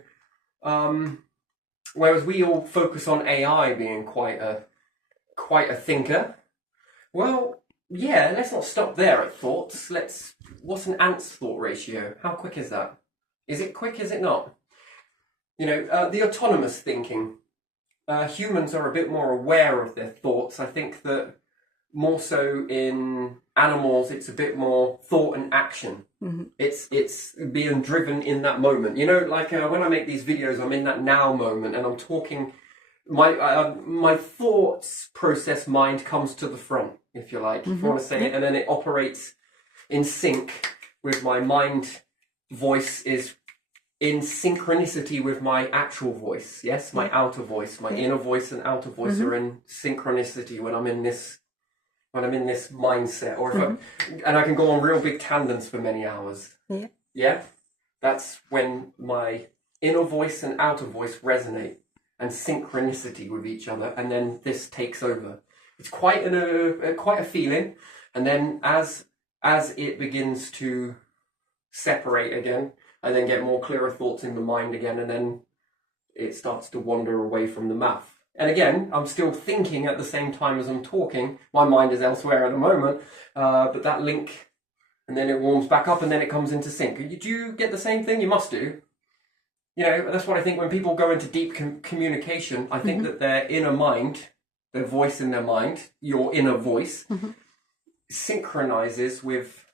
whereas we all focus on AI being quite a thinker. Well, yeah, let's not stop there at thoughts. What's an ant's thought ratio? How quick is that? Is it quick? Is it not? You know, the autonomous thinking. Humans are a bit more aware of their thoughts. I think that more so in animals, it's a bit more thought and action. It's being driven in that moment. You know, like when I make these videos, I'm in that now moment, and I'm talking. My thoughts process mind comes to the front, if you like, if you want to say it, and then it operates in sync with my mind. Voice is in synchronicity with my actual voice. Yes, my outer voice, my inner voice and outer voice are in synchronicity when I'm in this mindset, or and I can go on real big tangents for many hours. Yeah, that's when my inner voice and outer voice resonate and synchronicity with each other, and then this takes over. It's quite a feeling, and then as it begins to separate again, I then get more clearer thoughts in the mind again, and then it starts to wander away from the mouth. And again, I'm still thinking at the same time as I'm talking. My mind is elsewhere at the moment, but that link, and then it warms back up, and then it comes into sync. Do you get the same thing? You must do. You know, that's what I think when people go into deep communication, I think that their inner mind, their voice in their mind, your inner voice, synchronizes with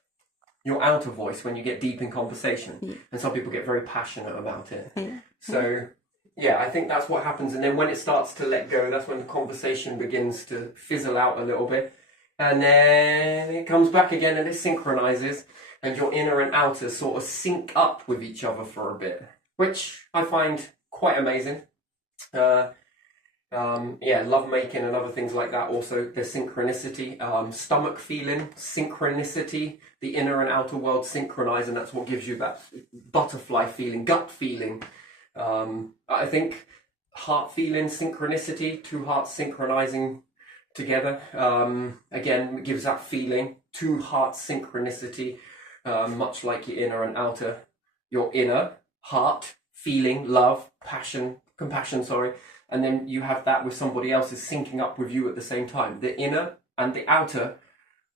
your outer voice when you get deep in conversation. And some people get very passionate about it. So, yeah, I think that's what happens. And then when it starts to let go, that's when the conversation begins to fizzle out a little bit. And then it comes back again and it synchronizes. And your inner and outer sort of sync up with each other for a bit, which I find quite amazing. Love making and other things like that. Also, there's synchronicity, stomach feeling, synchronicity, the inner and outer world synchronize, and that's what gives you that butterfly feeling, gut feeling. I think heart feeling, synchronicity, two hearts synchronizing together, again, gives that feeling. Two hearts synchronicity, much like your inner and outer. Your inner heart, feeling, love, compassion, and then you have that with somebody else is syncing up with you at the same time. The inner and the outer,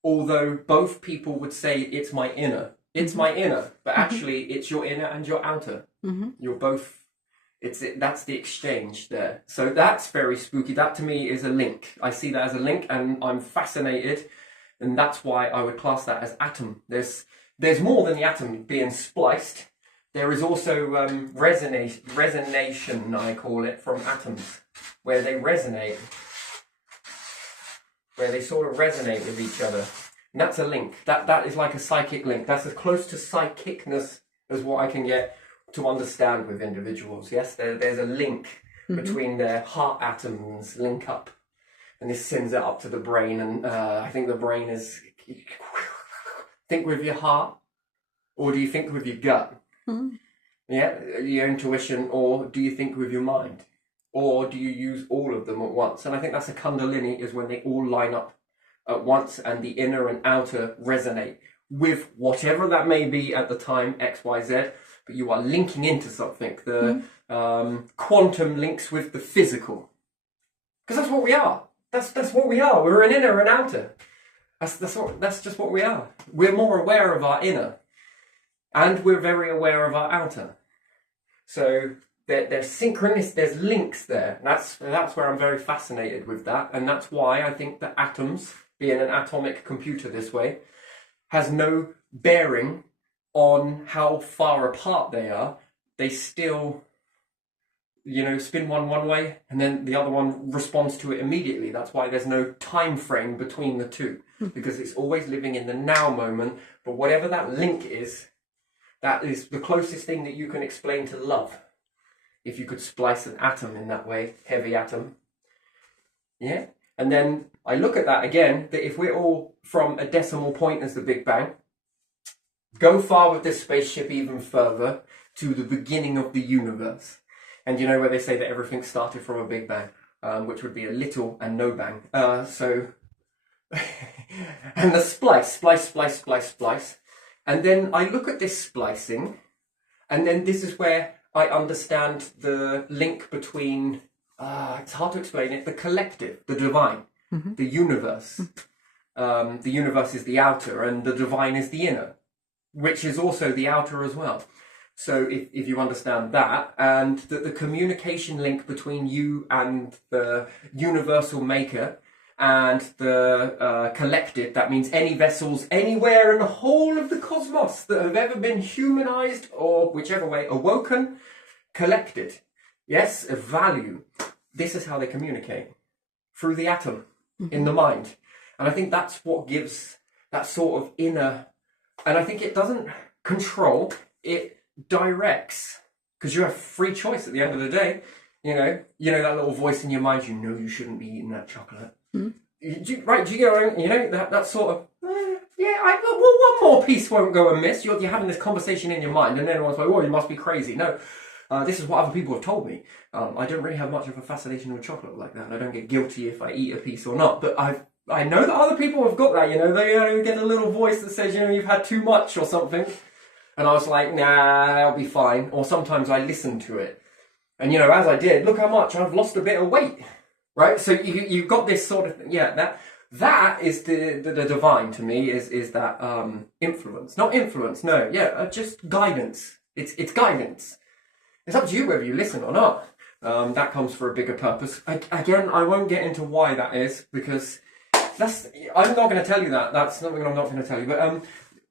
although both people would say it's my inner, but actually it's your inner and your outer. You're both, that's the exchange there. So that's very spooky. That to me is a link. I see that as a link, and I'm fascinated, and that's why I would class that as atom. There's more than the atom being spliced. There is also resonation, I call it, from atoms, where they resonate, where they sort of resonate with each other. And that's a link. That is like a psychic link. That's as close to psychicness as what I can get to understand with individuals. Yes, there's a link between their heart atoms link up. And this sends it up to the brain. And I think the brain is... Think with your heart, or do you think with your gut? Yeah, your intuition, or do you think with your mind? Or do you use all of them at once? And I think that's a Kundalini, is when they all line up at once and the inner and outer resonate with whatever that may be at the time, X, Y, Z, but you are linking into something. The quantum links with the physical. Because that's what we are. That's what we are. We're an inner and outer. That's just what we are. We're more aware of our inner. And we're very aware of our outer. So there's synchronous, there's links there. That's where I'm very fascinated with that. And that's why I think that atoms, being an atomic computer this way, has no bearing on how far apart they are. They still, spin one way, and then the other one responds to it immediately. That's why there's no time frame between the two. Because it's always living in the now moment. But whatever that link is, that is the closest thing that you can explain to love. If you could splice an atom in that way, heavy atom. Yeah? And then I look at that again, that if we're all from a decimal point as the Big Bang, go far with this spaceship even further to the beginning of the universe. And you know where they say that everything started from a Big Bang, which would be a little and no bang. And the splice. And then I look at this splicing, and then this is where I understand the link between, it's hard to explain it, the collective, the divine, the universe. The universe is the outer, and the divine is the inner, which is also the outer as well. So if you understand that, and that the communication link between you and the universal maker, and the collected, that means any vessels anywhere in the whole of the cosmos that have ever been humanized, or whichever way, awoken, collected. Yes, a value. This is how they communicate. Through the atom, in the mind. And I think that's what gives that sort of inner, and I think it doesn't control, it directs. Because you have free choice at the end of the day. You know that little voice in your mind, you shouldn't be eating that chocolate. Do you get what I mean? That sort of, one more piece won't go amiss. You're having this conversation in your mind, and then everyone's like, you must be crazy. No, this is what other people have told me. I don't really have much of a fascination with chocolate like that, and I don't get guilty if I eat a piece or not. But I know that other people have got that, they get a little voice that says, you've had too much or something. And I was like, nah, I'll be fine. Or sometimes I listen to it. And, as I did, look how much I've lost a bit of weight. Right, so you've got this sort of that is the divine to me is that influence, not influence, no, just guidance. It's guidance. It's up to you whether you listen or not. That comes for a bigger purpose. Again, I won't get into why that is, because I'm not going to tell you that. That's something I'm not going to tell you. But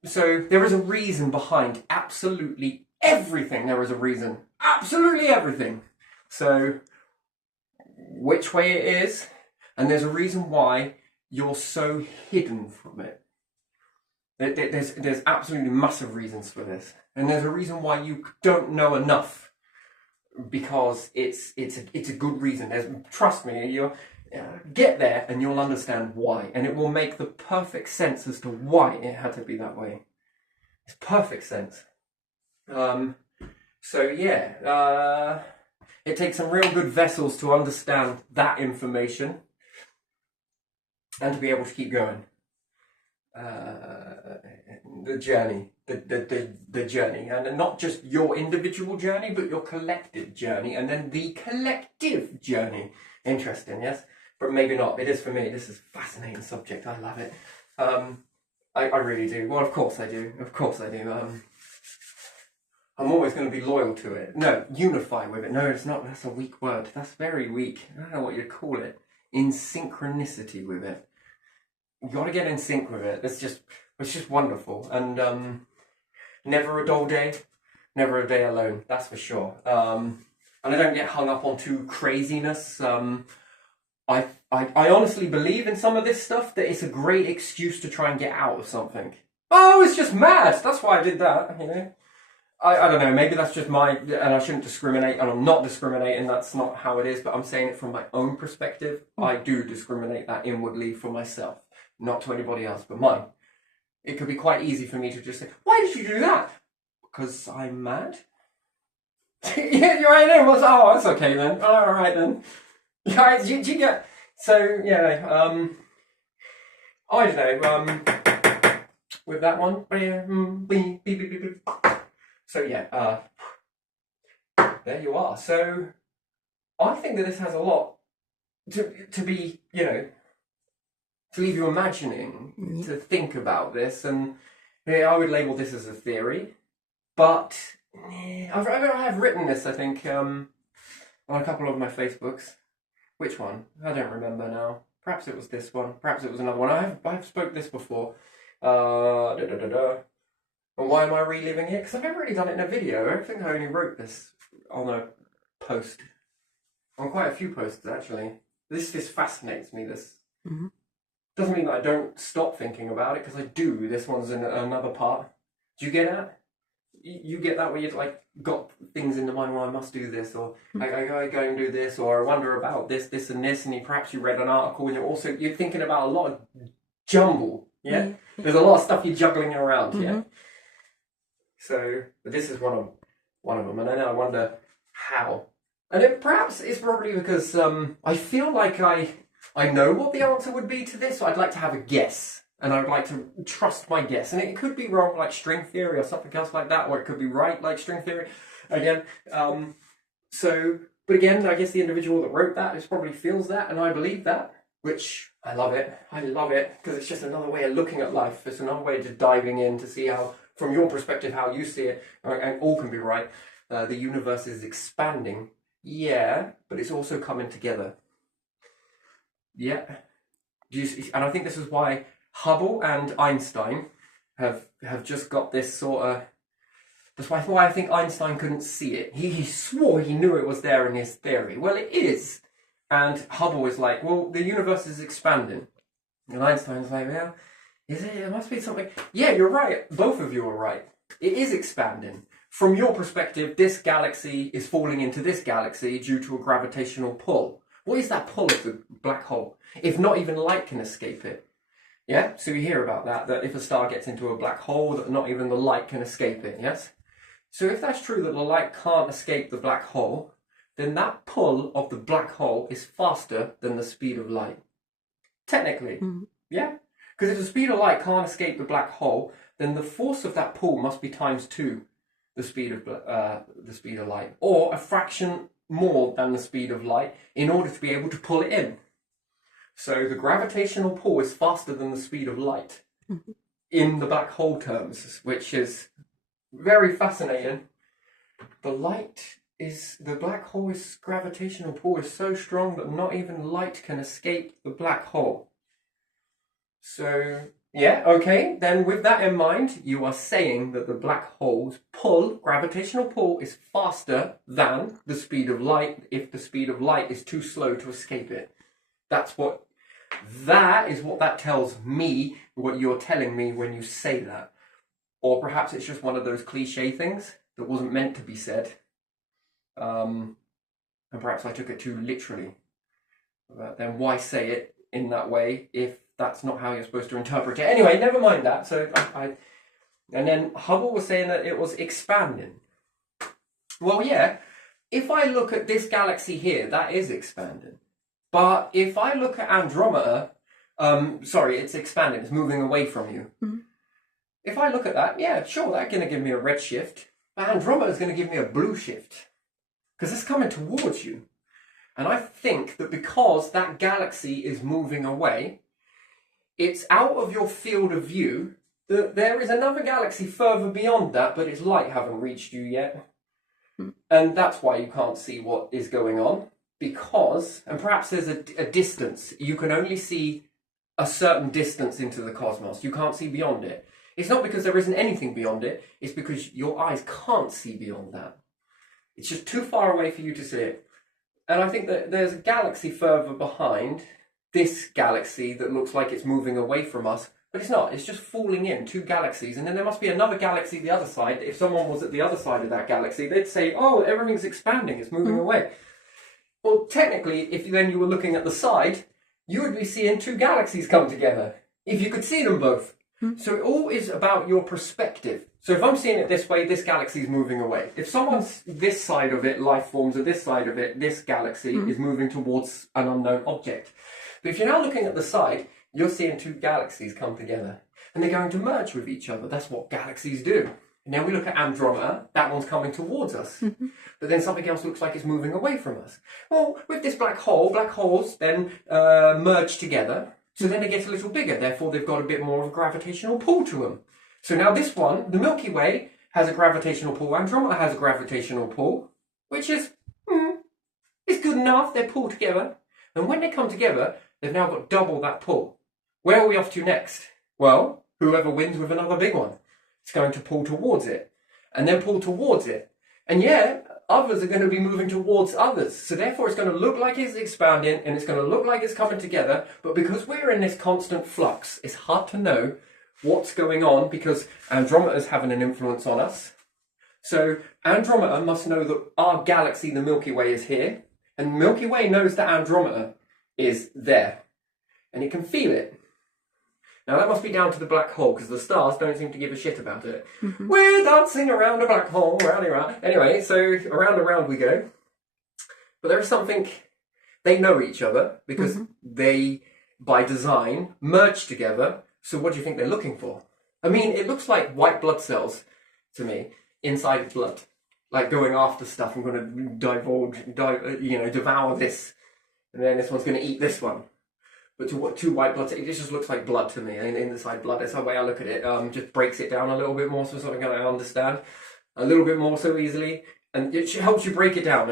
so there is a reason behind absolutely everything. There is a reason, absolutely everything. So, which way it is, and there's a reason why you're so hidden from it. There's absolutely massive reasons for this, and there's a reason why you don't know enough, because it's a good reason. Trust me, you get there and you'll understand why, and it will make the perfect sense as to why it had to be that way. It's perfect sense. It takes some real good vessels to understand that information and to be able to keep going. The journey. the journey, and not just your individual journey, but your collective journey, and then the collective journey. Interesting, yes? But maybe not. It is for me. This is a fascinating subject. I love it. I really do. Well, of course I do. Of course I do. I'm always going to be loyal to it. No, unify with it. No, it's not. That's a weak word. That's very weak. I don't know what you'd call it. In synchronicity with it. You got to get in sync with it. It's just wonderful. And never a dull day. Never a day alone. That's for sure. And I don't get hung up on too craziness. I honestly believe in some of this stuff that it's a great excuse to try and get out of something. Oh, it's just mad. That's why I did that, you know. I don't know, maybe that's just and I shouldn't discriminate, and I'm not discriminating, that's not how it is, but I'm saying it from my own perspective. I do discriminate that inwardly for myself, not to anybody else but mine. It could be quite easy for me to just say, why did you do that? Because I'm mad? Yeah, you're right there. Oh, that's okay then. All right then. Yeah, do you get... So, yeah, I don't know, with that one. So, yeah, there you are. So, I think that this has a lot to be, you know, to leave you imagining, to think about this. And yeah, I would label this as a theory. But I have written this, I think, on a couple of my Facebooks. Which one? I don't remember now. Perhaps it was this one. Perhaps it was another one. I've spoke this before. And why am I reliving it? Because I've never really done it in a video. I think I only wrote this on a post. On quite a few posts, actually. This fascinates me, this. Mm-hmm. Doesn't mean that I don't stop thinking about it, because I do. This one's in another part. Do you get that? You get that where you've like got things in the mind, well, I must do this, or I go and do this, or I wonder about this, and this, and perhaps you read an article and you're thinking about a lot of jumble, yeah? Mm-hmm. There's a lot of stuff you're juggling around, mm-hmm. Yeah? So, but this is one of them, and then I wonder how. And perhaps it's probably because I feel like I know what the answer would be to this, so I'd like to have a guess. And I would like to trust my guess. And it could be wrong, like string theory or something else like that, or it could be right, like string theory. Again, but again, I guess the individual that wrote that probably feels that, and I believe that, which I love it. I love it, because it's just another way of looking at life. It's another way of just diving in to see how, from your perspective, how you see it, and all can be right. The universe is expanding, yeah, but it's also coming together. Yeah. And I think this is why Hubble and Einstein have just got this sort of... That's why I think Einstein couldn't see it. He swore he knew it was there in his theory. Well, it is. And Hubble was like, well, the universe is expanding. And Einstein's like, well, is it? It must be something... Yeah, you're right. Both of you are right. It is expanding. From your perspective, this galaxy is falling into this galaxy due to a gravitational pull. What is that pull of the black hole? If not even light can escape it. Yeah, so you hear about that if a star gets into a black hole, that not even the light can escape it, yes? So if that's true, that the light can't escape the black hole, then that pull of the black hole is faster than the speed of light. Technically, yeah? Because if the speed of light can't escape the black hole, then the force of that pull must be times 2 the speed of light, or a fraction more than the speed of light in order to be able to pull it in. So the gravitational pull is faster than the speed of light in the black hole terms, which is very fascinating. The black hole's gravitational pull is so strong that not even light can escape the black hole. So, yeah, okay, then with that in mind, you are saying that the black hole's gravitational pull is faster than the speed of light if the speed of light is too slow to escape it. That is what that tells me, what you're telling me when you say that. Or perhaps it's just one of those cliche things that wasn't meant to be said. And perhaps I took it too literally. But then why say it in that way if that's not how you're supposed to interpret it? Anyway, never mind that. So and then Hubble was saying that it was expanding. Well, yeah, if I look at this galaxy here, that is expanding. But if I look at Andromeda, sorry, it's expanding, it's moving away from you. Mm-hmm. if I look at that, yeah, sure, that's going to give me a red shift. But Andromeda is going to give me a blue shift. Because it's coming towards you. And I think that because that galaxy is moving away, it's out of your field of view. There is another galaxy further beyond that, but its light haven't reached you yet. And that's why you can't see what is going on. Because, and perhaps there's a distance. You can only see a certain distance into the cosmos. You can't see beyond it. It's not because there isn't anything beyond it. It's because your eyes can't see beyond that. It's just too far away for you to see it. And I think that there's a galaxy further behind this galaxy that looks like it's moving away from us, but it's not. It's just falling in, two galaxies. And then there must be another galaxy the other side. If someone was at the other side of that galaxy, they'd say, oh, everything's expanding, it's moving away. Well, technically, if then you were looking at the side, you would be seeing two galaxies come together, if you could see them both. So it all is about your perspective. So if I'm seeing it this way, this galaxy is moving away. If someone's this side of it, life forms are this side of it, this galaxy is moving towards an unknown object. But if you're now looking at the side, you're seeing two galaxies come together. And they're going to merge with each other. That's what galaxies do. And then we look at Andromeda, that one's coming towards us. But then something else looks like it's moving away from us. Well, with this black hole, black holes then merge together. So then they get a little bigger. Therefore, they've got a bit more of a gravitational pull to them. So now this one, the Milky Way, has a gravitational pull. Andromeda has a gravitational pull, which is, it's good enough. They're pulled together. And when they come together, they've now got double that pull. Where are we off to next? Well, whoever wins with another big one, it's going to pull towards it. And then pull towards it. And yeah, others are going to be moving towards others. So therefore it's going to look like it's expanding and it's going to look like it's coming together. But because we're in this constant flux, it's hard to know what's going on because Andromeda is having an influence on us. So Andromeda must know that our galaxy, the Milky Way, is here. And Milky Way knows that Andromeda is there. And it can feel it. Now that must be down to the black hole because the stars don't seem to give a shit about it. We're dancing around a black hole, round and round. Anyway, so around and round we go. But there is something, they know each other because they, by design, merge together. So what do you think they're looking for? I mean, it looks like white blood cells to me inside blood. Like going after stuff. I'm going to devour this. And then this one's going to eat this one. But to what two white blood cells, it just looks like blood to me. And inside blood, that's the way I look at it. Just breaks it down a little bit more so something I understand a little bit more so easily. And it helps you break it down,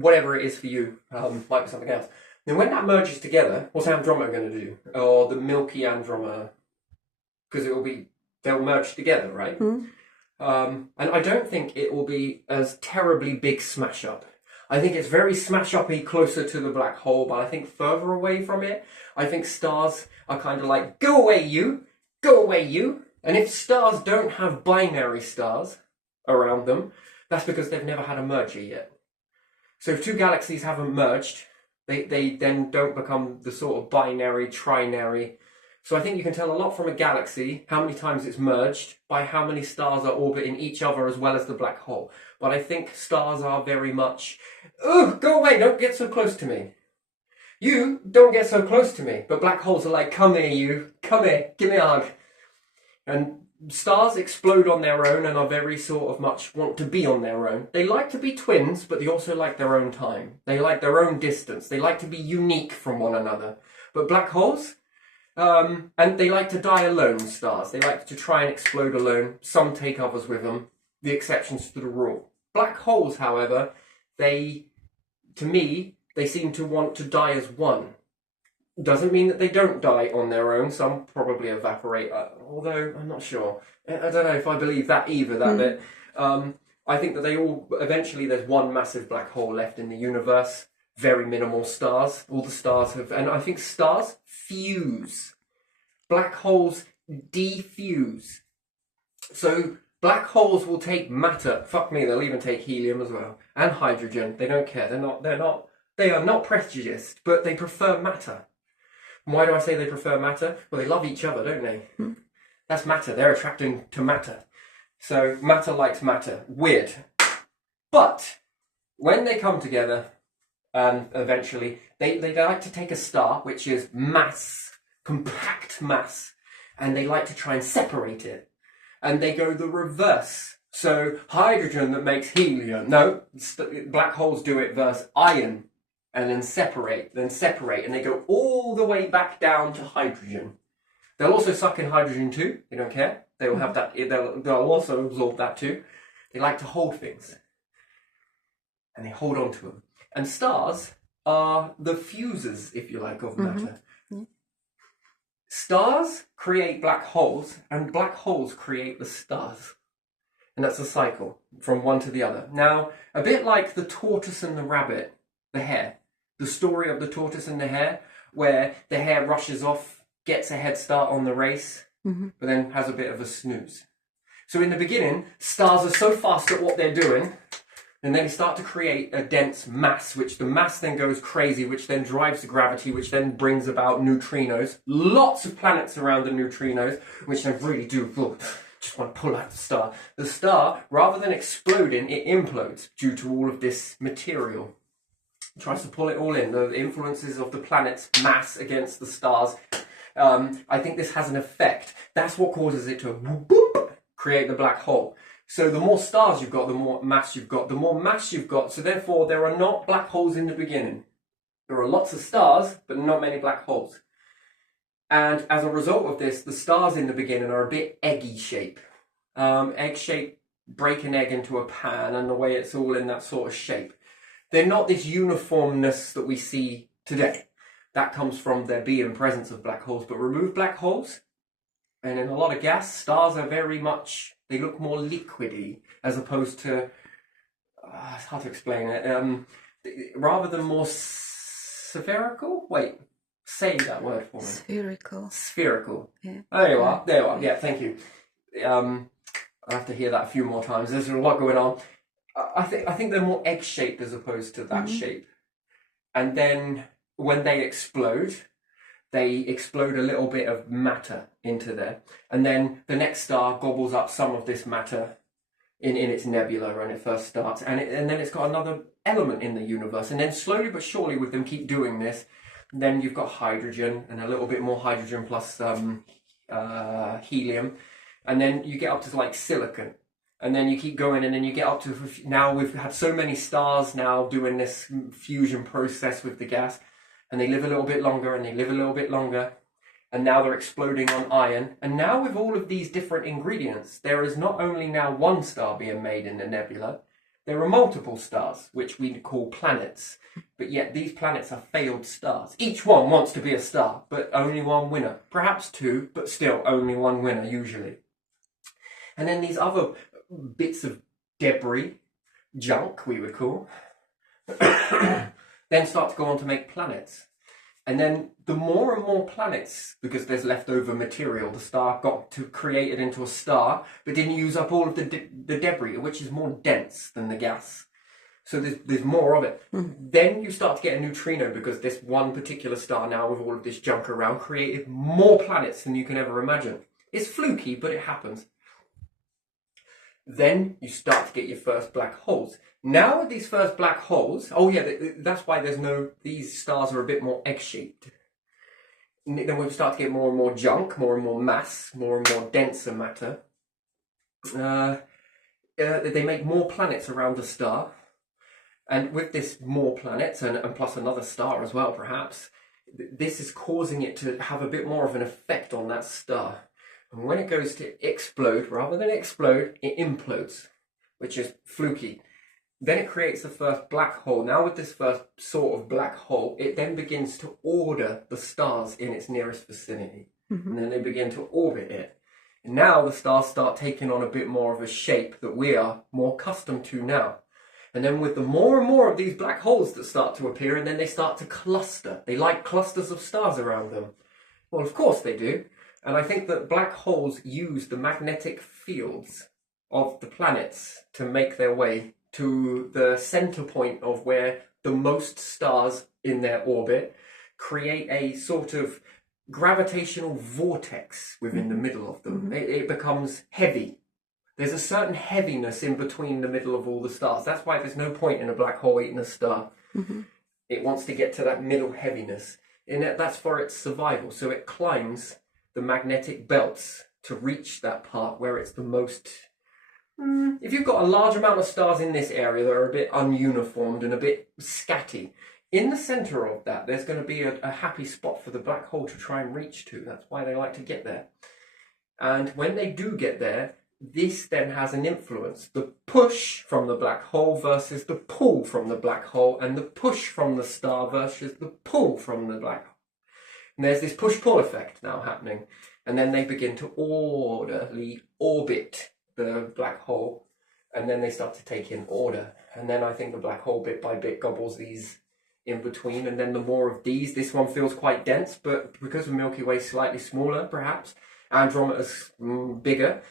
whatever it is for you. Might be something else. Then when that merges together, what's Andromeda going to do? Or the Milky Andromeda? Because they'll merge together, right? And I don't think it will be as terribly big smash up. I think it's very smash uppy closer to the black hole, but I think further away from it, I think stars are kind of like, go away you, go away you. And if stars don't have binary stars around them, that's because they've never had a merger yet. So if two galaxies haven't merged, they then don't become the sort of binary, trinary. So I think you can tell a lot from a galaxy, how many times it's merged, by how many stars are orbiting each other as well as the black hole. But I think stars are very much, oh, go away, don't get so close to me. You, don't get so close to me. But black holes are like, come here you, come here, give me a hug. And stars explode on their own and are very sort of much want to be on their own. They like to be twins, but they also like their own time. They like their own distance. They like to be unique from one another. But black holes, and they like to die alone, stars. They like to try and explode alone. Some take others with them. The exceptions to the rule. Black holes, however, to me, they seem to want to die as one. Doesn't mean that they don't die on their own. Some probably evaporate, although I'm not sure. I don't know if I believe that either, that bit. I think that they all, eventually there's one massive black hole left in the universe. Very minimal stars. All the stars have, and I think stars fuse. Black holes defuse. So black holes will take matter. Fuck me, they'll even take helium as well. And hydrogen. They don't care. They are not prejudiced, but they prefer matter. And why do I say they prefer matter? Well, they love each other, don't they? That's matter. They're attracting to matter. So matter likes matter. Weird. But when they come together, eventually, they like to take a star, which is mass, compact mass, and they like to try and separate it. and they go the reverse. So hydrogen that makes helium. No, black holes do it versus iron, and then separate, and they go all the way back down to hydrogen. They'll also suck in hydrogen too. They don't care. They will have that. They'll also absorb that too. They like to hold things, and they hold on to them. And stars are the fuses, if you like, of matter. Stars create black holes, and black holes create the stars. And that's a cycle from one to the other. Now, a bit like the tortoise and the rabbit, the hare. The story of the tortoise and the hare, where the hare rushes off, gets a head start on the race, but then has a bit of a snooze. So in the beginning, stars are so fast at what they're doing, and they start to create a dense mass, which the mass then goes crazy, which then drives the gravity, which then brings about neutrinos. Lots of planets around the neutrinos, which then really do just want to pull out the star. The star, rather than exploding, it implodes due to all of this material. It tries to pull it all in, the influences of the planet's mass against the stars. I think this has an effect. That's what causes it to create the black hole. So the more stars you've got, the more mass you've got. The more mass you've got, so therefore there are not black holes in the beginning. There are lots of stars, but not many black holes. And as a result of this, the stars in the beginning are a bit eggy shape. Egg shape, break an egg into a pan, and the way it's all in that sort of shape. They're not this uniformness that we see today. That comes from there being presence of black holes. But remove black holes, and in a lot of gas, stars are very much, they look more liquidy, as opposed to, it's hard to explain it, rather than more spherical? Wait, say that word for me. Spherical. Spherical. Yeah. There you are, there you are, yeah, thank you. I'll have to hear that a few more times, there's a lot going on. I think they're more egg-shaped as opposed to that shape. And then when they explode a little bit of matter into there. And then the next star gobbles up some of this matter in its nebula when it first starts. And then it's got another element in the universe. And then slowly but surely with them keep doing this, then you've got hydrogen and a little bit more hydrogen plus helium. And then you get up to like silicon. And then you keep going, and then you get up to, now we've had so many stars now doing this fusion process with the gas, and they live a little bit longer, and they live a little bit longer, and now they're exploding on iron. And now with all of these different ingredients, there is not only now one star being made in the nebula, there are multiple stars, which we call planets. But yet these planets are failed stars. Each one wants to be a star, but only one winner. Perhaps two, but still only one winner usually. And then these other bits of debris, junk we would call, then start to go on to make planets. And then the more and more planets, because there's leftover material, the star got to create it into a star, but didn't use up all of the debris, which is more dense than the gas. So there's more of it. Then you start to get a neutrino, because this one particular star now with all of this junk around created more planets than you can ever imagine. It's fluky, but it happens. Then you start to get your first black holes. Now with these first black holes, that's why these stars are a bit more egg-shaped. Then we start to get more and more junk, more and more mass, more and more denser matter. They make more planets around the star. And with this more planets, and plus another star as well perhaps, this is causing it to have a bit more of an effect on that star. And when it goes to explode, rather than explode, it implodes, which is fluky. Then it creates the first black hole. Now with this first sort of black hole, it then begins to order the stars in its nearest vicinity. And then they begin to orbit it. And now the stars start taking on a bit more of a shape that we are more accustomed to now. And then with the more and more of these black holes that start to appear, and then they start to cluster. They like clusters of stars around them. Well, of course they do. And I think that black holes use the magnetic fields of the planets to make their way to the center point of where the most stars in their orbit create a sort of gravitational vortex within the middle of them. It becomes heavy. There's a certain heaviness in between the middle of all the stars. That's why there's no point in a black hole eating a star. It wants to get to that middle heaviness. And that's for its survival. So it climbs the magnetic belts to reach that part where it's the most... If you've got a large amount of stars in this area that are a bit ununiformed and a bit scatty, in the centre of that, there's going to be a happy spot for the black hole to try and reach to. That's why they like to get there. And when they do get there, this then has an influence. The push from the black hole versus the pull from the black hole, and the push from the star versus the pull from the black hole. And there's this push-pull effect now happening. And then they begin to orderly orbit the black hole, and then they start to take in order. And then I think the black hole bit by bit gobbles these in between, and then the more of these, this one feels quite dense, but because the Milky Way is slightly smaller, perhaps, Andromeda's bigger,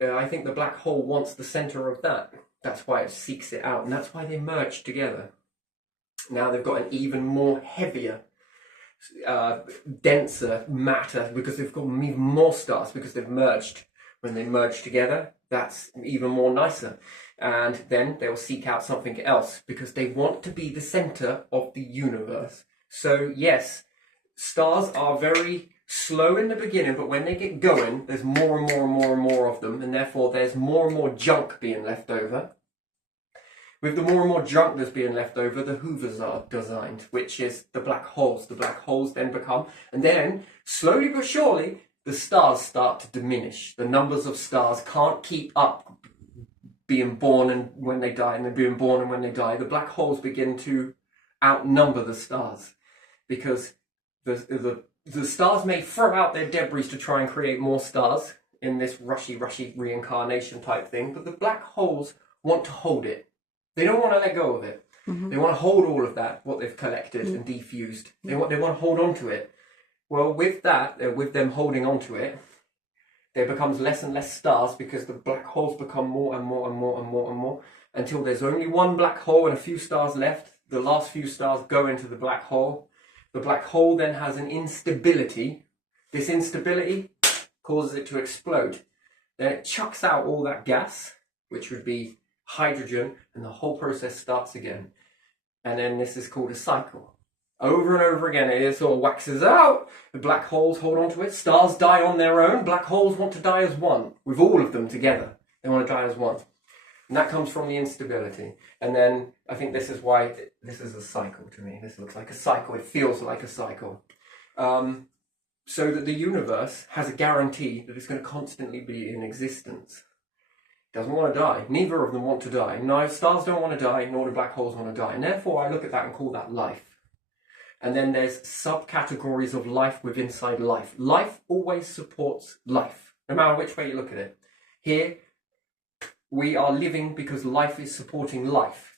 I think the black hole wants the center of that. That's why it seeks it out, and that's why they merge together. Now they've got an even more heavier, denser matter, because they've got even more stars, because they've merged. When they merge together, that's even more nicer. And then they'll seek out something else, because they want to be the center of the universe. So yes, stars are very slow in the beginning, but when they get going, there's more and more and more and more of them, and therefore there's more and more junk being left over. With the more and more junk that's being left over, the hoovers are designed, which is the black holes. The black holes then become, and then slowly but surely, the stars start to diminish. The numbers of stars can't keep up being born and when they die, and they're being born and when they die. The black holes begin to outnumber the stars, because the stars may throw out their debris to try and create more stars in this rushy reincarnation type thing, but the black holes want to hold it. They don't want to let go of it. Mm-hmm. They want to hold all of that, what they've collected and diffused. They want to hold on to it. Well, with that, with them holding on to it, there becomes less and less stars, because the black holes become more and more and more and more and more, until there's only one black hole and a few stars left. The last few stars go into the black hole. The black hole then has an instability. This instability causes it to explode. Then it chucks out all that gas, which would be hydrogen, and the whole process starts again. And then this is called a cycle. Over and over again, it sort of waxes out. The black holes hold on to it. Stars die on their own. Black holes want to die as one, with all of them together. They want to die as one. And that comes from the instability. And then I think this is why this is a cycle to me. This looks like a cycle. It feels like a cycle. So that the universe has a guarantee that it's going to constantly be in existence. It doesn't want to die. Neither of them want to die. Neither stars don't want to die, nor do black holes want to die. And therefore I look at that and call that life. And then there's subcategories of life within inside life. Life always supports life, no matter which way you look at it. Here, we are living because life is supporting life.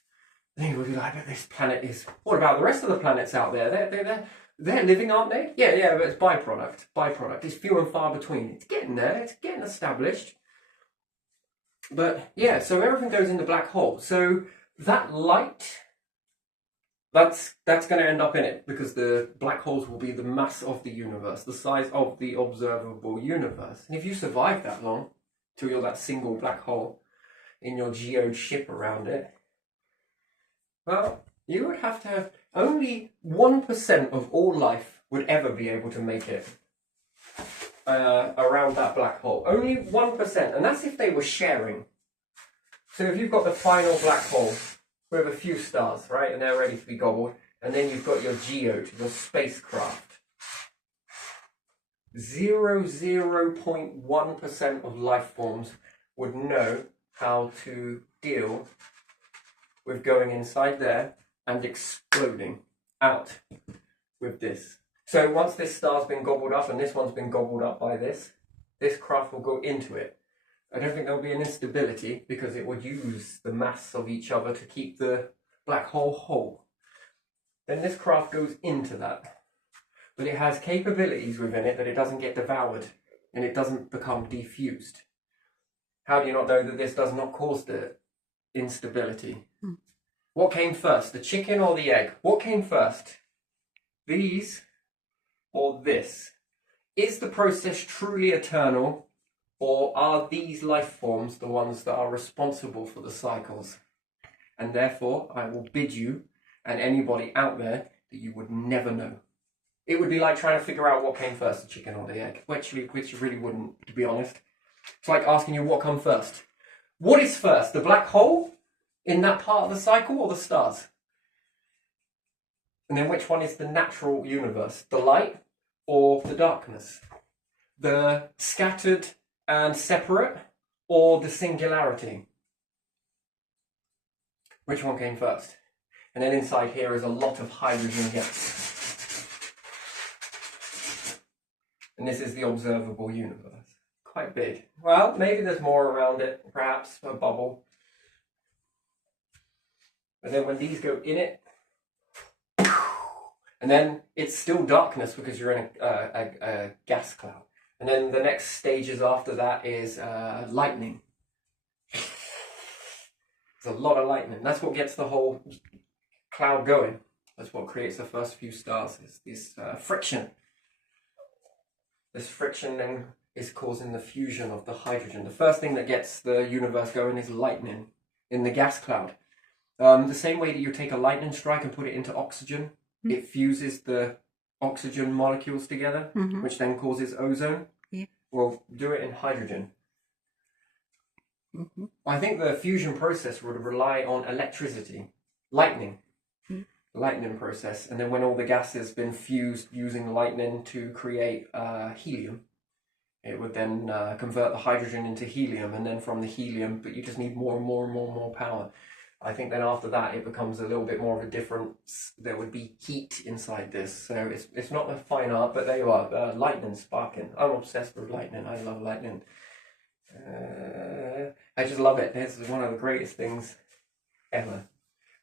Then you would be like, but this planet is... What about the rest of the planets out there? They're living, aren't they? Yeah, but it's byproduct. It's few and far between. It's getting there. It's getting established. But yeah, so everything goes in the black hole. So that light... That's going to end up in it, because the black holes will be the mass of the universe, the size of the observable universe. And if you survive that long, till you're that single black hole in your geode ship around it, well, you would have to have only 1% of all life would ever be able to make it around that black hole. Only 1%, and that's if they were sharing. So if you've got the final black hole with a few stars, right, and they're ready to be gobbled, and then you've got your geode, your spacecraft. 0.1% of life forms would know how to deal with going inside there and exploding out with this. So once this star's been gobbled up, and this one's been gobbled up by this craft will go into it. I don't think there'll be an instability, because it would use the mass of each other to keep the black hole whole. Then this craft goes into that. But it has capabilities within it that it doesn't get devoured, and it doesn't become defused. How do you not know that this does not cause the instability? What came first, the chicken or the egg? What came first? These or this? Is the process truly eternal? Or are these life forms the ones that are responsible for the cycles? And therefore, I will bid you, and anybody out there, that you would never know. It would be like trying to figure out what came first, the chicken or the egg, which really wouldn't, to be honest. It's like asking you what come first. What is first, the black hole in that part of the cycle or the stars? And then which one is the natural universe, the light or the darkness? The scattered and separate or the singularity? Which one came first? And then inside here is a lot of hydrogen gas. And this is the observable universe. Quite big. Well, maybe there's more around it, perhaps a bubble. But then when these go in it, and then it's still darkness because you're in a gas cloud. And then the next stages after that is lightning. There's a lot of lightning. That's what gets the whole cloud going. That's what creates the first few stars, is this friction. This friction then is causing the fusion of the hydrogen. The first thing that gets the universe going is lightning in the gas cloud. The same way that you take a lightning strike and put it into oxygen, it fuses the oxygen molecules together, which then causes ozone. Yeah. Well, do it in hydrogen. I think the fusion process would rely on electricity, lightning. Lightning process, and then when all the gas has been fused using lightning to create helium, it would then convert the hydrogen into helium, and then from the helium, but you just need more and more and more and more power. I think then after that it becomes a little bit more of a difference. There would be heat inside this, so it's not a fine art, but there you are, lightning sparking. I'm obsessed with lightning. I love lightning. I just love it. This is one of the greatest things ever.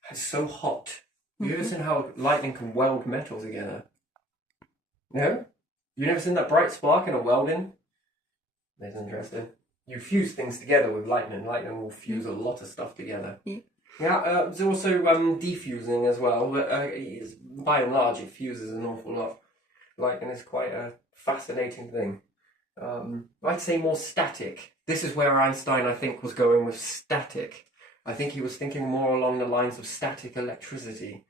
It's so hot. You ever seen how lightning can weld metal together? No? You never seen that bright spark in a welding? That's interesting. You fuse things together with lightning. Lightning will fuse a lot of stuff together. Yeah, there's also defusing as well, but by and large it fuses an awful lot. Lightning is quite a fascinating thing. I'd say more static. This is where Einstein, I think, was going with static. I think he was thinking more along the lines of static electricity.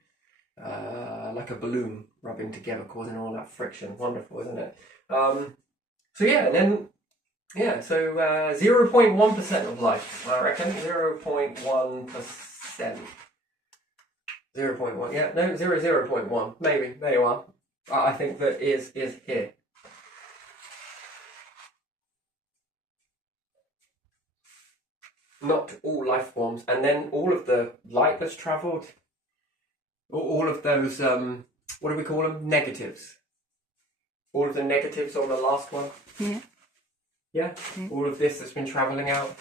Like a balloon rubbing together, causing all that friction. Wonderful, isn't it? So yeah, and then, yeah, so 0.1% of life, I reckon. 0.1%. 0.1, yeah, no, 0.1, maybe, there you are. I think that is here. Not all life forms, and then all of the light that's travelled, all of those, what do we call them? Negatives. All of the negatives on the last one. Yeah. Yeah? All of this that's been travelling out.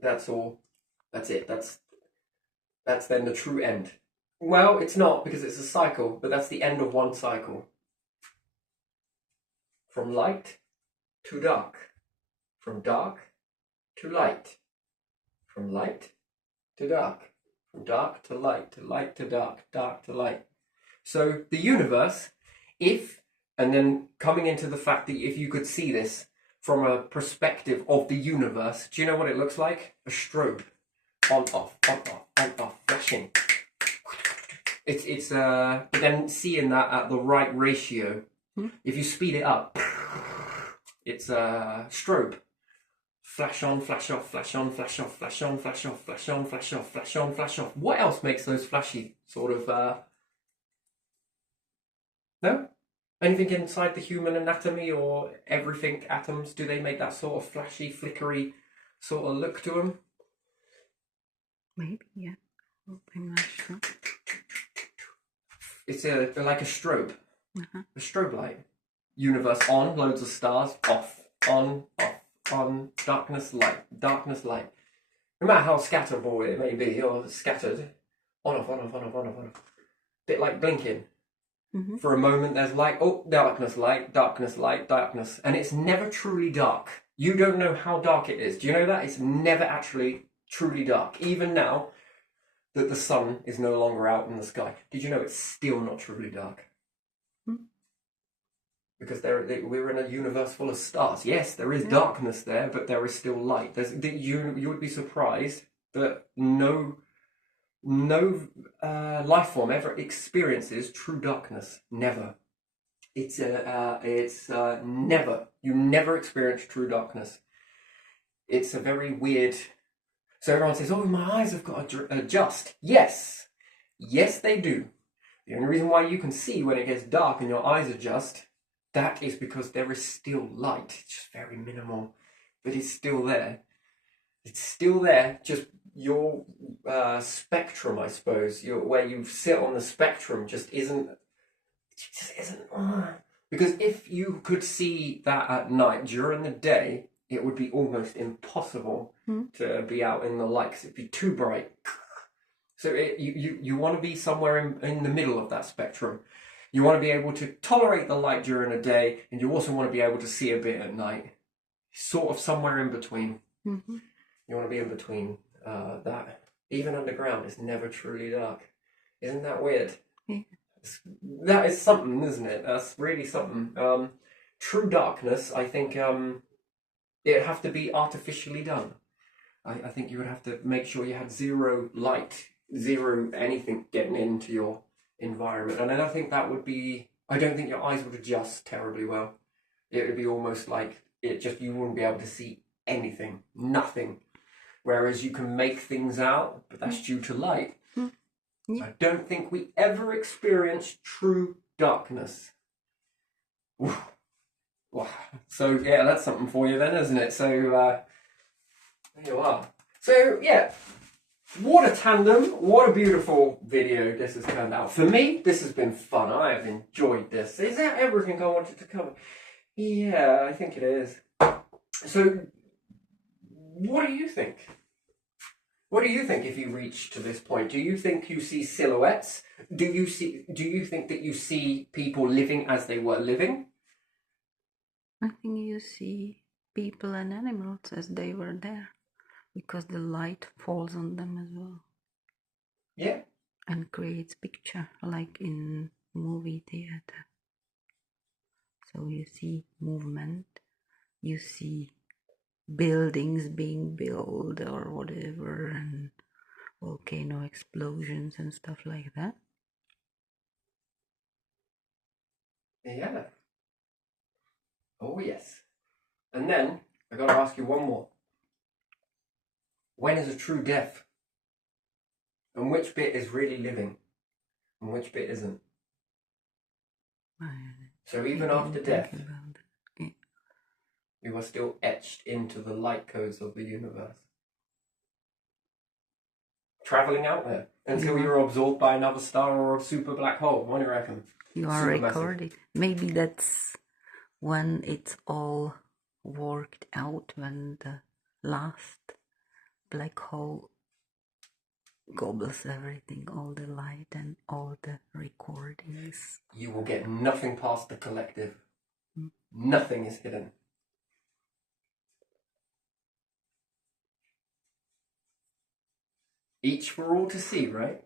That's all. That's it. That's then the true end. Well, it's not, because it's a cycle, but that's the end of one cycle. From light to dark. From dark to light. From light to dark. From dark to light to dark, dark to light. So the universe, and then coming into the fact that if you could see this from a perspective of the universe, do you know what it looks like? A strobe. On, off, flashing. But then seeing that at the right ratio, if you speed it up, it's a strobe. Flash on, flash off, flash on, flash off, flash on, flash off, flash on, flash off, flash on, flash off. What else makes those flashy sort of, no? Anything inside the human anatomy or everything atoms, do they make that sort of flashy, flickery sort of look to them? Maybe, yeah. I'm not sure. It's like a strobe. A strobe light. Universe on, loads of stars, off, on, darkness, light. No matter how scatterable it may be, or scattered, on. Bit like blinking. For a moment there's light, darkness, light, darkness. And it's never truly dark. You don't know how dark it is. Do you know that? It's never actually truly dark. Even now that the sun is no longer out in the sky. Did you know it's still not truly dark? Because we're in a universe full of stars. Yes, there is darkness there, but there is still light. You would be surprised that no No life form ever experiences true darkness. Never. It's never. You never experience true darkness. It's a very weird. So everyone says, "Oh, my eyes have got to adjust." Yes, yes, they do. The only reason why you can see when it gets dark and your eyes adjust, that is because there is still light. It's just very minimal, but it's still there. It's still there. Just your spectrum, I suppose, where you sit on the spectrum, just isn't. It just isn't. Because if you could see that at night during the day, it would be almost impossible to be out in the light because it'd be too bright. So you want to be somewhere in the middle of that spectrum. You want to be able to tolerate the light during the day, and you also want to be able to see a bit at night. Sort of somewhere in between. Mm-hmm. You want to be in between that. Even underground, it's never truly dark. Isn't that weird? Yeah. That is something, isn't it? That's really something. True darkness, I think it'd have to be artificially done. I think you would have to make sure you had zero light, zero anything getting into your environment. And I don't think that would be, I don't think your eyes would adjust terribly well. It would be almost like you wouldn't be able to see anything, nothing. Whereas you can make things out, but that's due to light. Yeah. I don't think we ever experienced true darkness. Wow. So yeah, that's something for you then, isn't it? So there you are. So yeah, what a tandem, what a beautiful video this has turned out. For me, this has been fun. I have enjoyed this. Is that everything I wanted to cover? Yeah, I think it is. So what do you think? What do you think if you reach to this point? Do you think you see silhouettes? Do you think that you see people living as they were living? I think you see people and animals as they were there, because the light falls on them as well. Yeah. And creates picture like in movie theater. So you see movement, you see buildings being built or whatever, and volcano explosions and stuff like that. Yeah. Oh yes. And then I got to ask you one more. When is a true death? And which bit is really living? And which bit isn't? So even after death, you are still etched into the light codes of the universe. Travelling out there until you're absorbed by another star or a super black hole. What do you reckon? You are recording. Maybe that's when it's all worked out, when the last black hole gobbles everything, all the light and all the recordings. You will get nothing past the collective. Nothing is hidden. Each for all to see, right?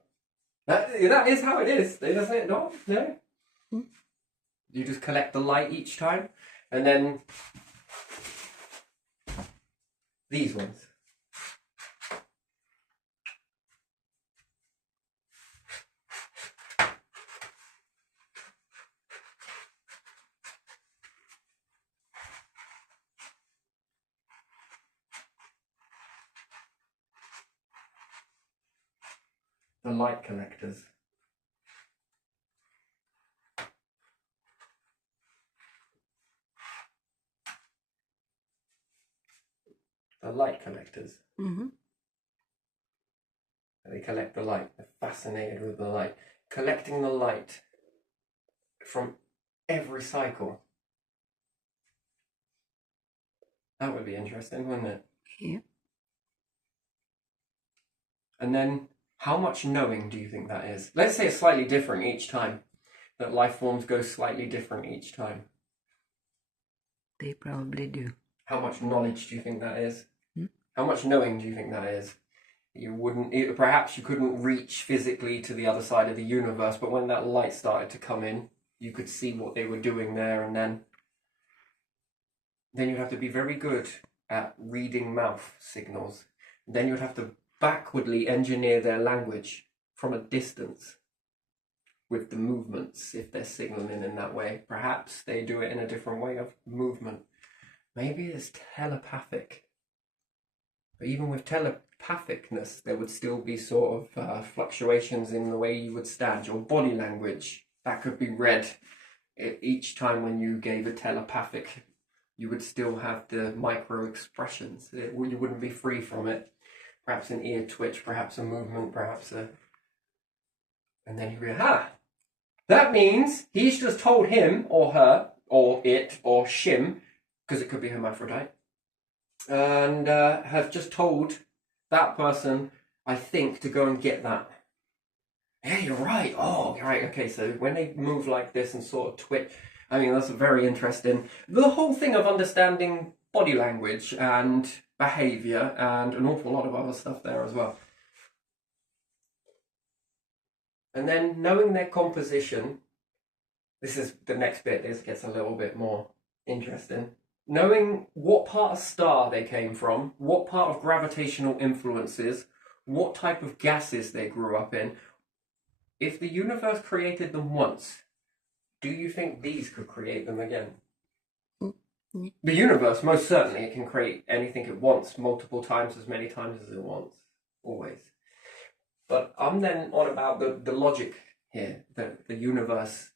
That is how it is. Isn't it not? No? You just collect the light each time, and then these ones. The light collectors. The light collectors. Mm-hmm. They collect the light. They're fascinated with the light. Collecting the light from every cycle. That would be interesting, wouldn't it? Yeah. And then, how much knowing do you think that is? Let's say it's slightly different each time. That life forms go slightly different each time. They probably do. How much knowledge do you think that is? How much knowing do you think that is? Perhaps you couldn't reach physically to the other side of the universe, but when that light started to come in, you could see what they were doing there, and then you'd have to be very good at reading mouth signals. Then you'd have to backwardly engineer their language from a distance with the movements, if they're signaling in that way. Perhaps they do it in a different way of movement. Maybe it's telepathic. But even with telepathicness, there would still be sort of fluctuations in the way you would stand. Your body language, that could be read each time when you gave a telepathic. You would still have the micro expressions. You wouldn't be free from it. Perhaps an ear twitch, perhaps a movement, perhaps a... And then you realize, that means he's just told him or her or it or shim, because it could be hermaphrodite, and have just told that person, I think, to go and get that. Yeah, you're right. Oh, you're right. Okay, so when they move like this and sort of twitch, I mean, that's very interesting. The whole thing of understanding body language and behavior and an awful lot of other stuff there as well. And then knowing their composition, this is the next bit, this gets a little bit more interesting. Knowing what part of star they came from, what part of gravitational influences, what type of gases they grew up in. If the universe created them once, do you think these could create them again? Mm-hmm. The universe, most certainly, it can create anything it wants, multiple times, as many times as it wants, always. But I'm then on about the logic here, that the universe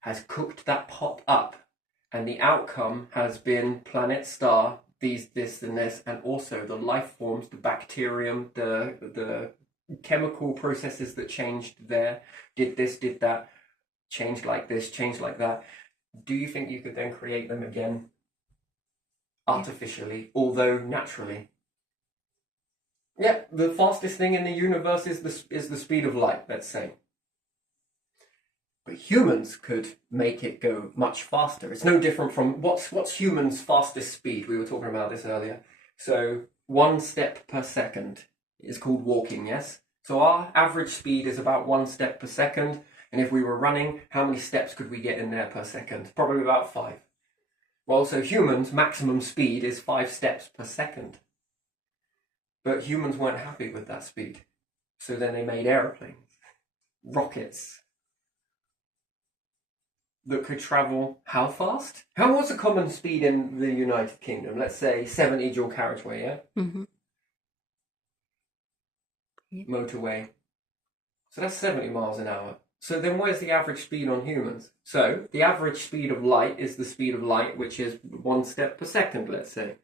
has cooked that pot up, and the outcome has been planet, star, this and this, and also the life forms, the bacterium, the chemical processes that changed there, did this, did that, changed like this, changed like that. Do you think you could then create them again artificially, although naturally? Yeah, the fastest thing in the universe is the speed of light, let's say. But humans could make it go much faster. It's no different from what's humans' fastest speed? We were talking about this earlier. So 1 step per second is called walking, yes? So our average speed is about 1 step per second. And if we were running, how many steps could we get in there per second? Probably about 5. Well, so humans' maximum speed is 5 steps per second. But humans weren't happy with that speed. So then they made aeroplanes, rockets, that could travel how fast? What's the common speed in the United Kingdom? Let's say 70 dual carriageway, yeah? Mm-hmm. Yeah. Motorway. So that's 70 miles an hour. So then where's the average speed on humans? So the average speed of light is the speed of light, which is 1 step per second, let's say.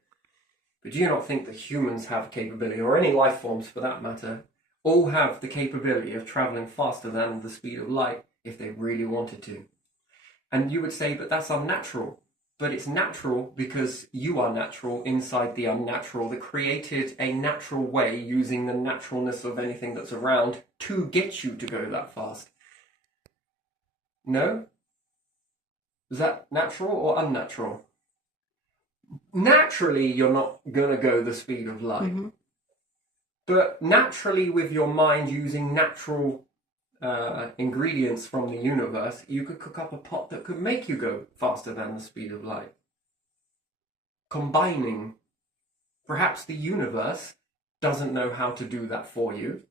But do you not think that humans have capability, or any life forms for that matter, all have the capability of travelling faster than the speed of light if they really wanted to? And you would say, but that's unnatural. But it's natural because you are natural inside the unnatural, that created a natural way using the naturalness of anything that's around to get you to go that fast. No? Is that natural or unnatural? Naturally, you're not going to go the speed of light. Mm-hmm. But naturally, with your mind using natural ingredients from the universe, you could cook up a pot that could make you go faster than the speed of light. Combining. Perhaps the universe doesn't know how to do that for you,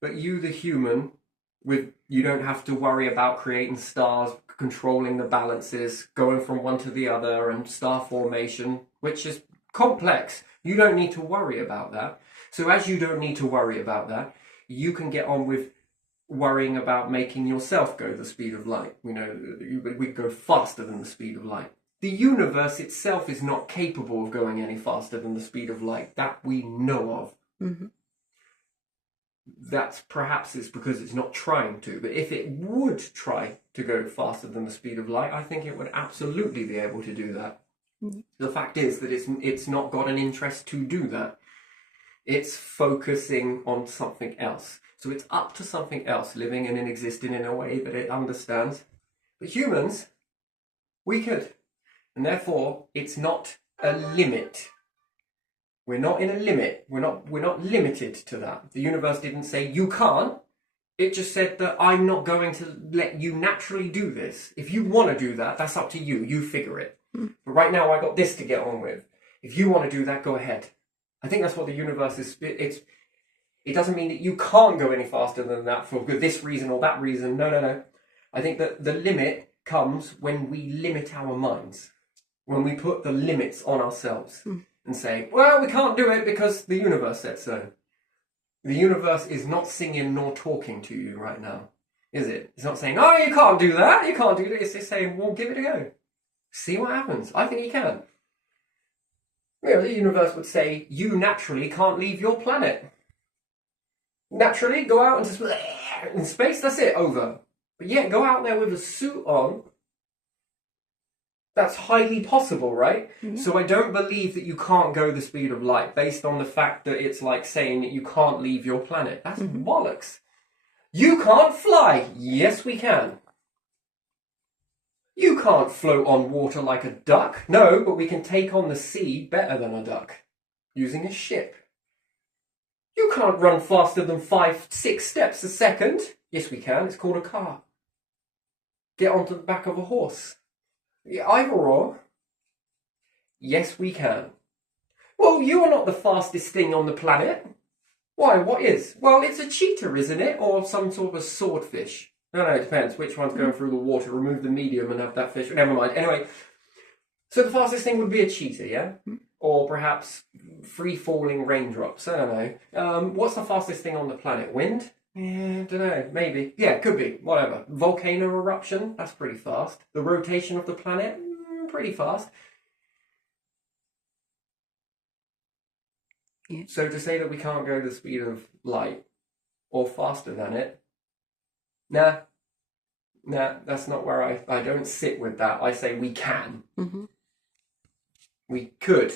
but you, the human, you don't have to worry about creating stars, controlling the balances, going from one to the other, and star formation, which is complex. You don't need to worry about that. So as you don't need to worry about that, you can get on with worrying about making yourself go the speed of light. We go faster than the speed of light. The universe itself is not capable of going any faster than the speed of light. That we know of. Mm-hmm. That's perhaps it's because it's not trying to. But if it would try to go faster than the speed of light, I think it would absolutely be able to do that. Mm-hmm. The fact is that it's not got an interest to do that. It's focusing on something else. So it's up to something else living and existing in a way that it understands. But humans, we could. And therefore, it's not a limit. We're not in a limit. We're not limited to that. The universe didn't say, you can't. It just said that I'm not going to let you naturally do this. If you want to do that, that's up to you. You figure it. But right now, I got this to get on with. If you want to do that, go ahead. I think that's what the universe is. It doesn't mean that you can't go any faster than that for this reason or that reason. No, no, no. I think that the limit comes when we limit our minds, when we put the limits on ourselves and say, well, we can't do it because the universe said so. The universe is not singing nor talking to you right now, is it? It's not saying, oh, you can't do that, you can't do this. It's just saying, well, give it a go. See what happens. I think you can. You know, the universe would say, you naturally can't leave your planet. Naturally, go out into space, that's it, over. But yeah, go out there with a suit on. That's highly possible, right? Mm-hmm. So I don't believe that you can't go the speed of light based on the fact that it's like saying that you can't leave your planet. That's bollocks. You can't fly. Yes, we can. You can't float on water like a duck. No, but we can take on the sea better than a duck using a ship. You can't run faster than 5-6 steps a second. Yes, we can. It's called a car. Get onto the back of a horse. Either or. Yes, we can. Well, you are not the fastest thing on the planet. Why? What is? Well, it's a cheetah, isn't it? Or some sort of a swordfish. No, it depends. Which one's going through the water? Remove the medium and have that fish. Never mind. Anyway, so the fastest thing would be a cheetah, yeah? Or perhaps free-falling raindrops. I don't know. What's the fastest thing on the planet? Wind? Yeah, don't know. Maybe. Yeah, could be. Whatever. Volcano eruption? That's pretty fast. The rotation of the planet? Pretty fast. Yeah. So to say that we can't go the speed of light or faster than it, nah, that's not where I don't sit with that. I say we can. We could.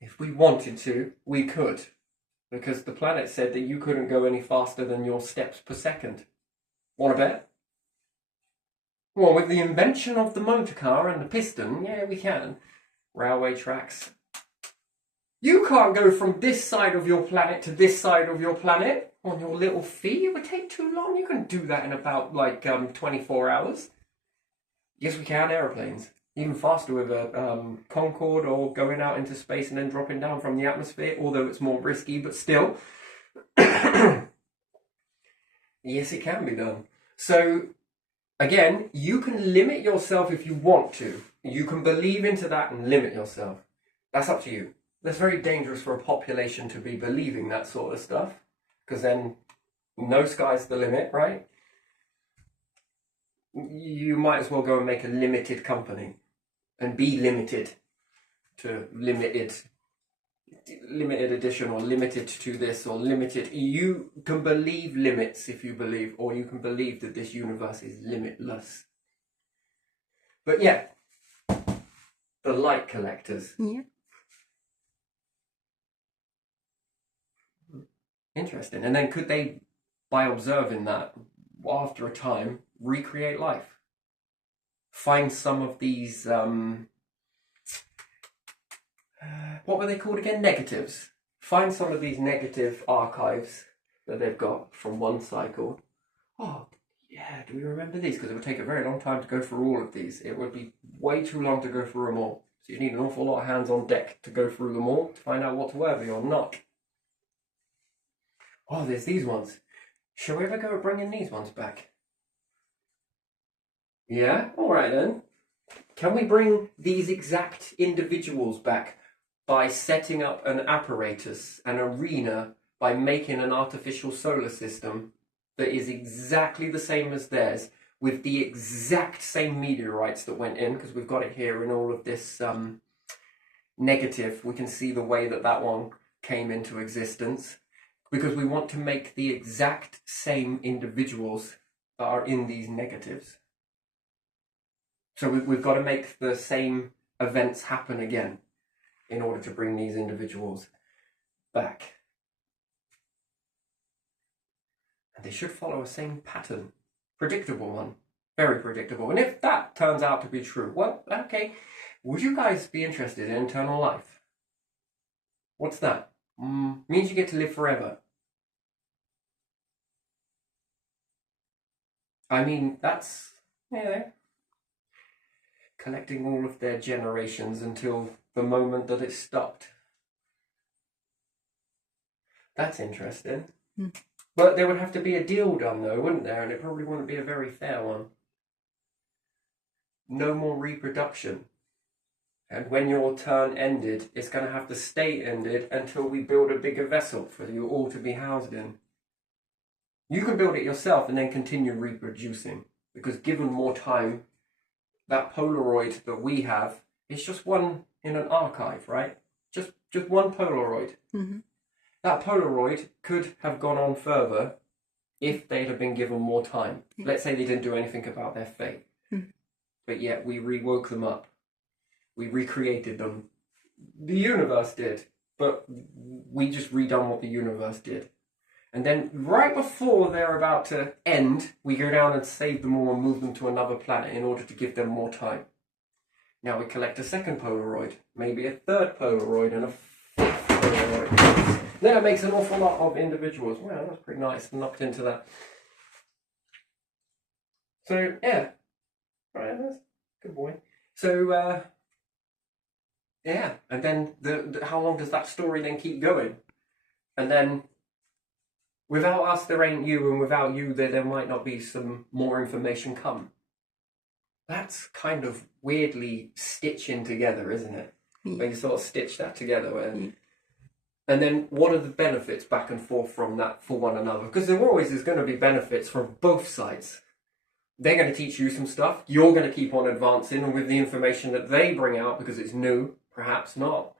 If we wanted to, we could. Because the planet said that you couldn't go any faster than your steps per second. Want to bet? Well, with the invention of the motor car and the piston, yeah, we can. Railway tracks. You can't go from this side of your planet to this side of your planet on your little feet. It would take too long. You can do that in about, 24 hours. Yes, we can. Aeroplanes. Even faster with a Concorde or going out into space and then dropping down from the atmosphere, although it's more risky, but still. Yes, it can be done. So, again, you can limit yourself if you want to. You can believe into that and limit yourself. That's up to you. That's very dangerous for a population to be believing that sort of stuff, because then no sky's the limit, right? You might as well go and make a limited company and be limited to limited edition or limited to this or limited. You can believe limits if you believe, or you can believe that this universe is limitless. But yeah, the light collectors. Yeah. Interesting. And then could they, by observing that, after a time, recreate life? Find some of these, what were they called again? Negatives. Find some of these negative archives that they've got from one cycle. Oh, yeah, do we remember these? Because it would take a very long time to go through all of these. It would be way too long to go through them all. So you need an awful lot of hands on deck to go through them all to find out what's worthy or not. Oh, there's these ones. Shall we ever go bringing these ones back? Yeah? Alright then. Can we bring these exact individuals back by setting up an apparatus, an arena, by making an artificial solar system that is exactly the same as theirs, with the exact same meteorites that went in, because we've got it here in all of this negative. We can see the way that one came into existence. Because we want to make the exact same individuals that are in these negatives. So we've got to make the same events happen again in order to bring these individuals back. And they should follow a same pattern. Predictable one. Very predictable. And if that turns out to be true, well, okay. Would you guys be interested in eternal life? What's that? Means you get to live forever. I mean, that's, collecting all of their generations until the moment that it stopped. That's interesting. Mm. But there would have to be a deal done, though, wouldn't there? And it probably wouldn't be a very fair one. No more reproduction. And when your turn ended, it's going to have to stay ended until we build a bigger vessel for you all to be housed in. You can build it yourself and then continue reproducing. Because given more time, that Polaroid that we have is just one in an archive, right? Just one Polaroid. Mm-hmm. That Polaroid could have gone on further if they'd have been given more time. Let's say they didn't do anything about their fate. Mm. But yet we rewoke them up. We recreated them. The universe did. But we just redone what the universe did. And then right before they're about to end, we go down and save them all and move them to another planet in order to give them more time. Now we collect a second Polaroid, maybe a third Polaroid and a fifth Polaroid. Then it makes an awful lot of individuals. Wow, that's pretty nice. Knocked into that. So, yeah. Right, that's good boy. So, yeah. And then how long does that story then keep going? And then without us, there ain't you, and without you, there might not be some more information come. That's kind of weirdly stitching together, isn't it? Yeah. When you sort of stitch that together. And then what are the benefits back and forth from that for one another? Because there always is going to be benefits from both sides. They're going to teach you some stuff. You're going to keep on advancing, and with the information that they bring out, because it's new, perhaps not.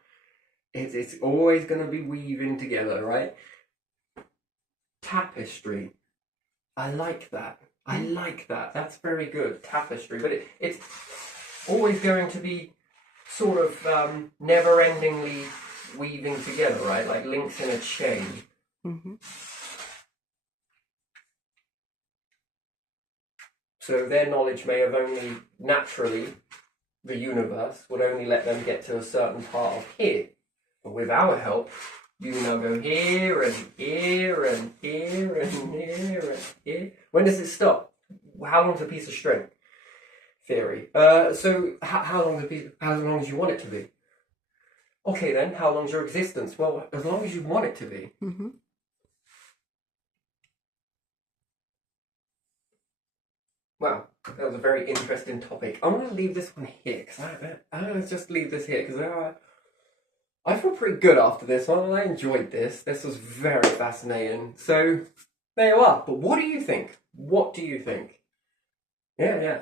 It's always going to be weaving together, right? Tapestry. I like that. I like that. That's very good. Tapestry. But it's always going to be sort of never-endingly weaving together, right? Like links in a chain. Mm-hmm. So their knowledge may have only naturally, the universe would only let them get to a certain part of here. But with our help, you can now go here and here and here and here and here. When does it stop? How long's a piece of string? Theory. So how long as you want it to be? Okay then, how long's your existence? Well, as long as you want it to be. Mm-hmm. Wow, that was a very interesting topic. I'm going to leave this one here, because I'm going to just leave this here, because I feel pretty good after this one, and I enjoyed this. This was very fascinating. So, there you are. But what do you think? What do you think? Yeah.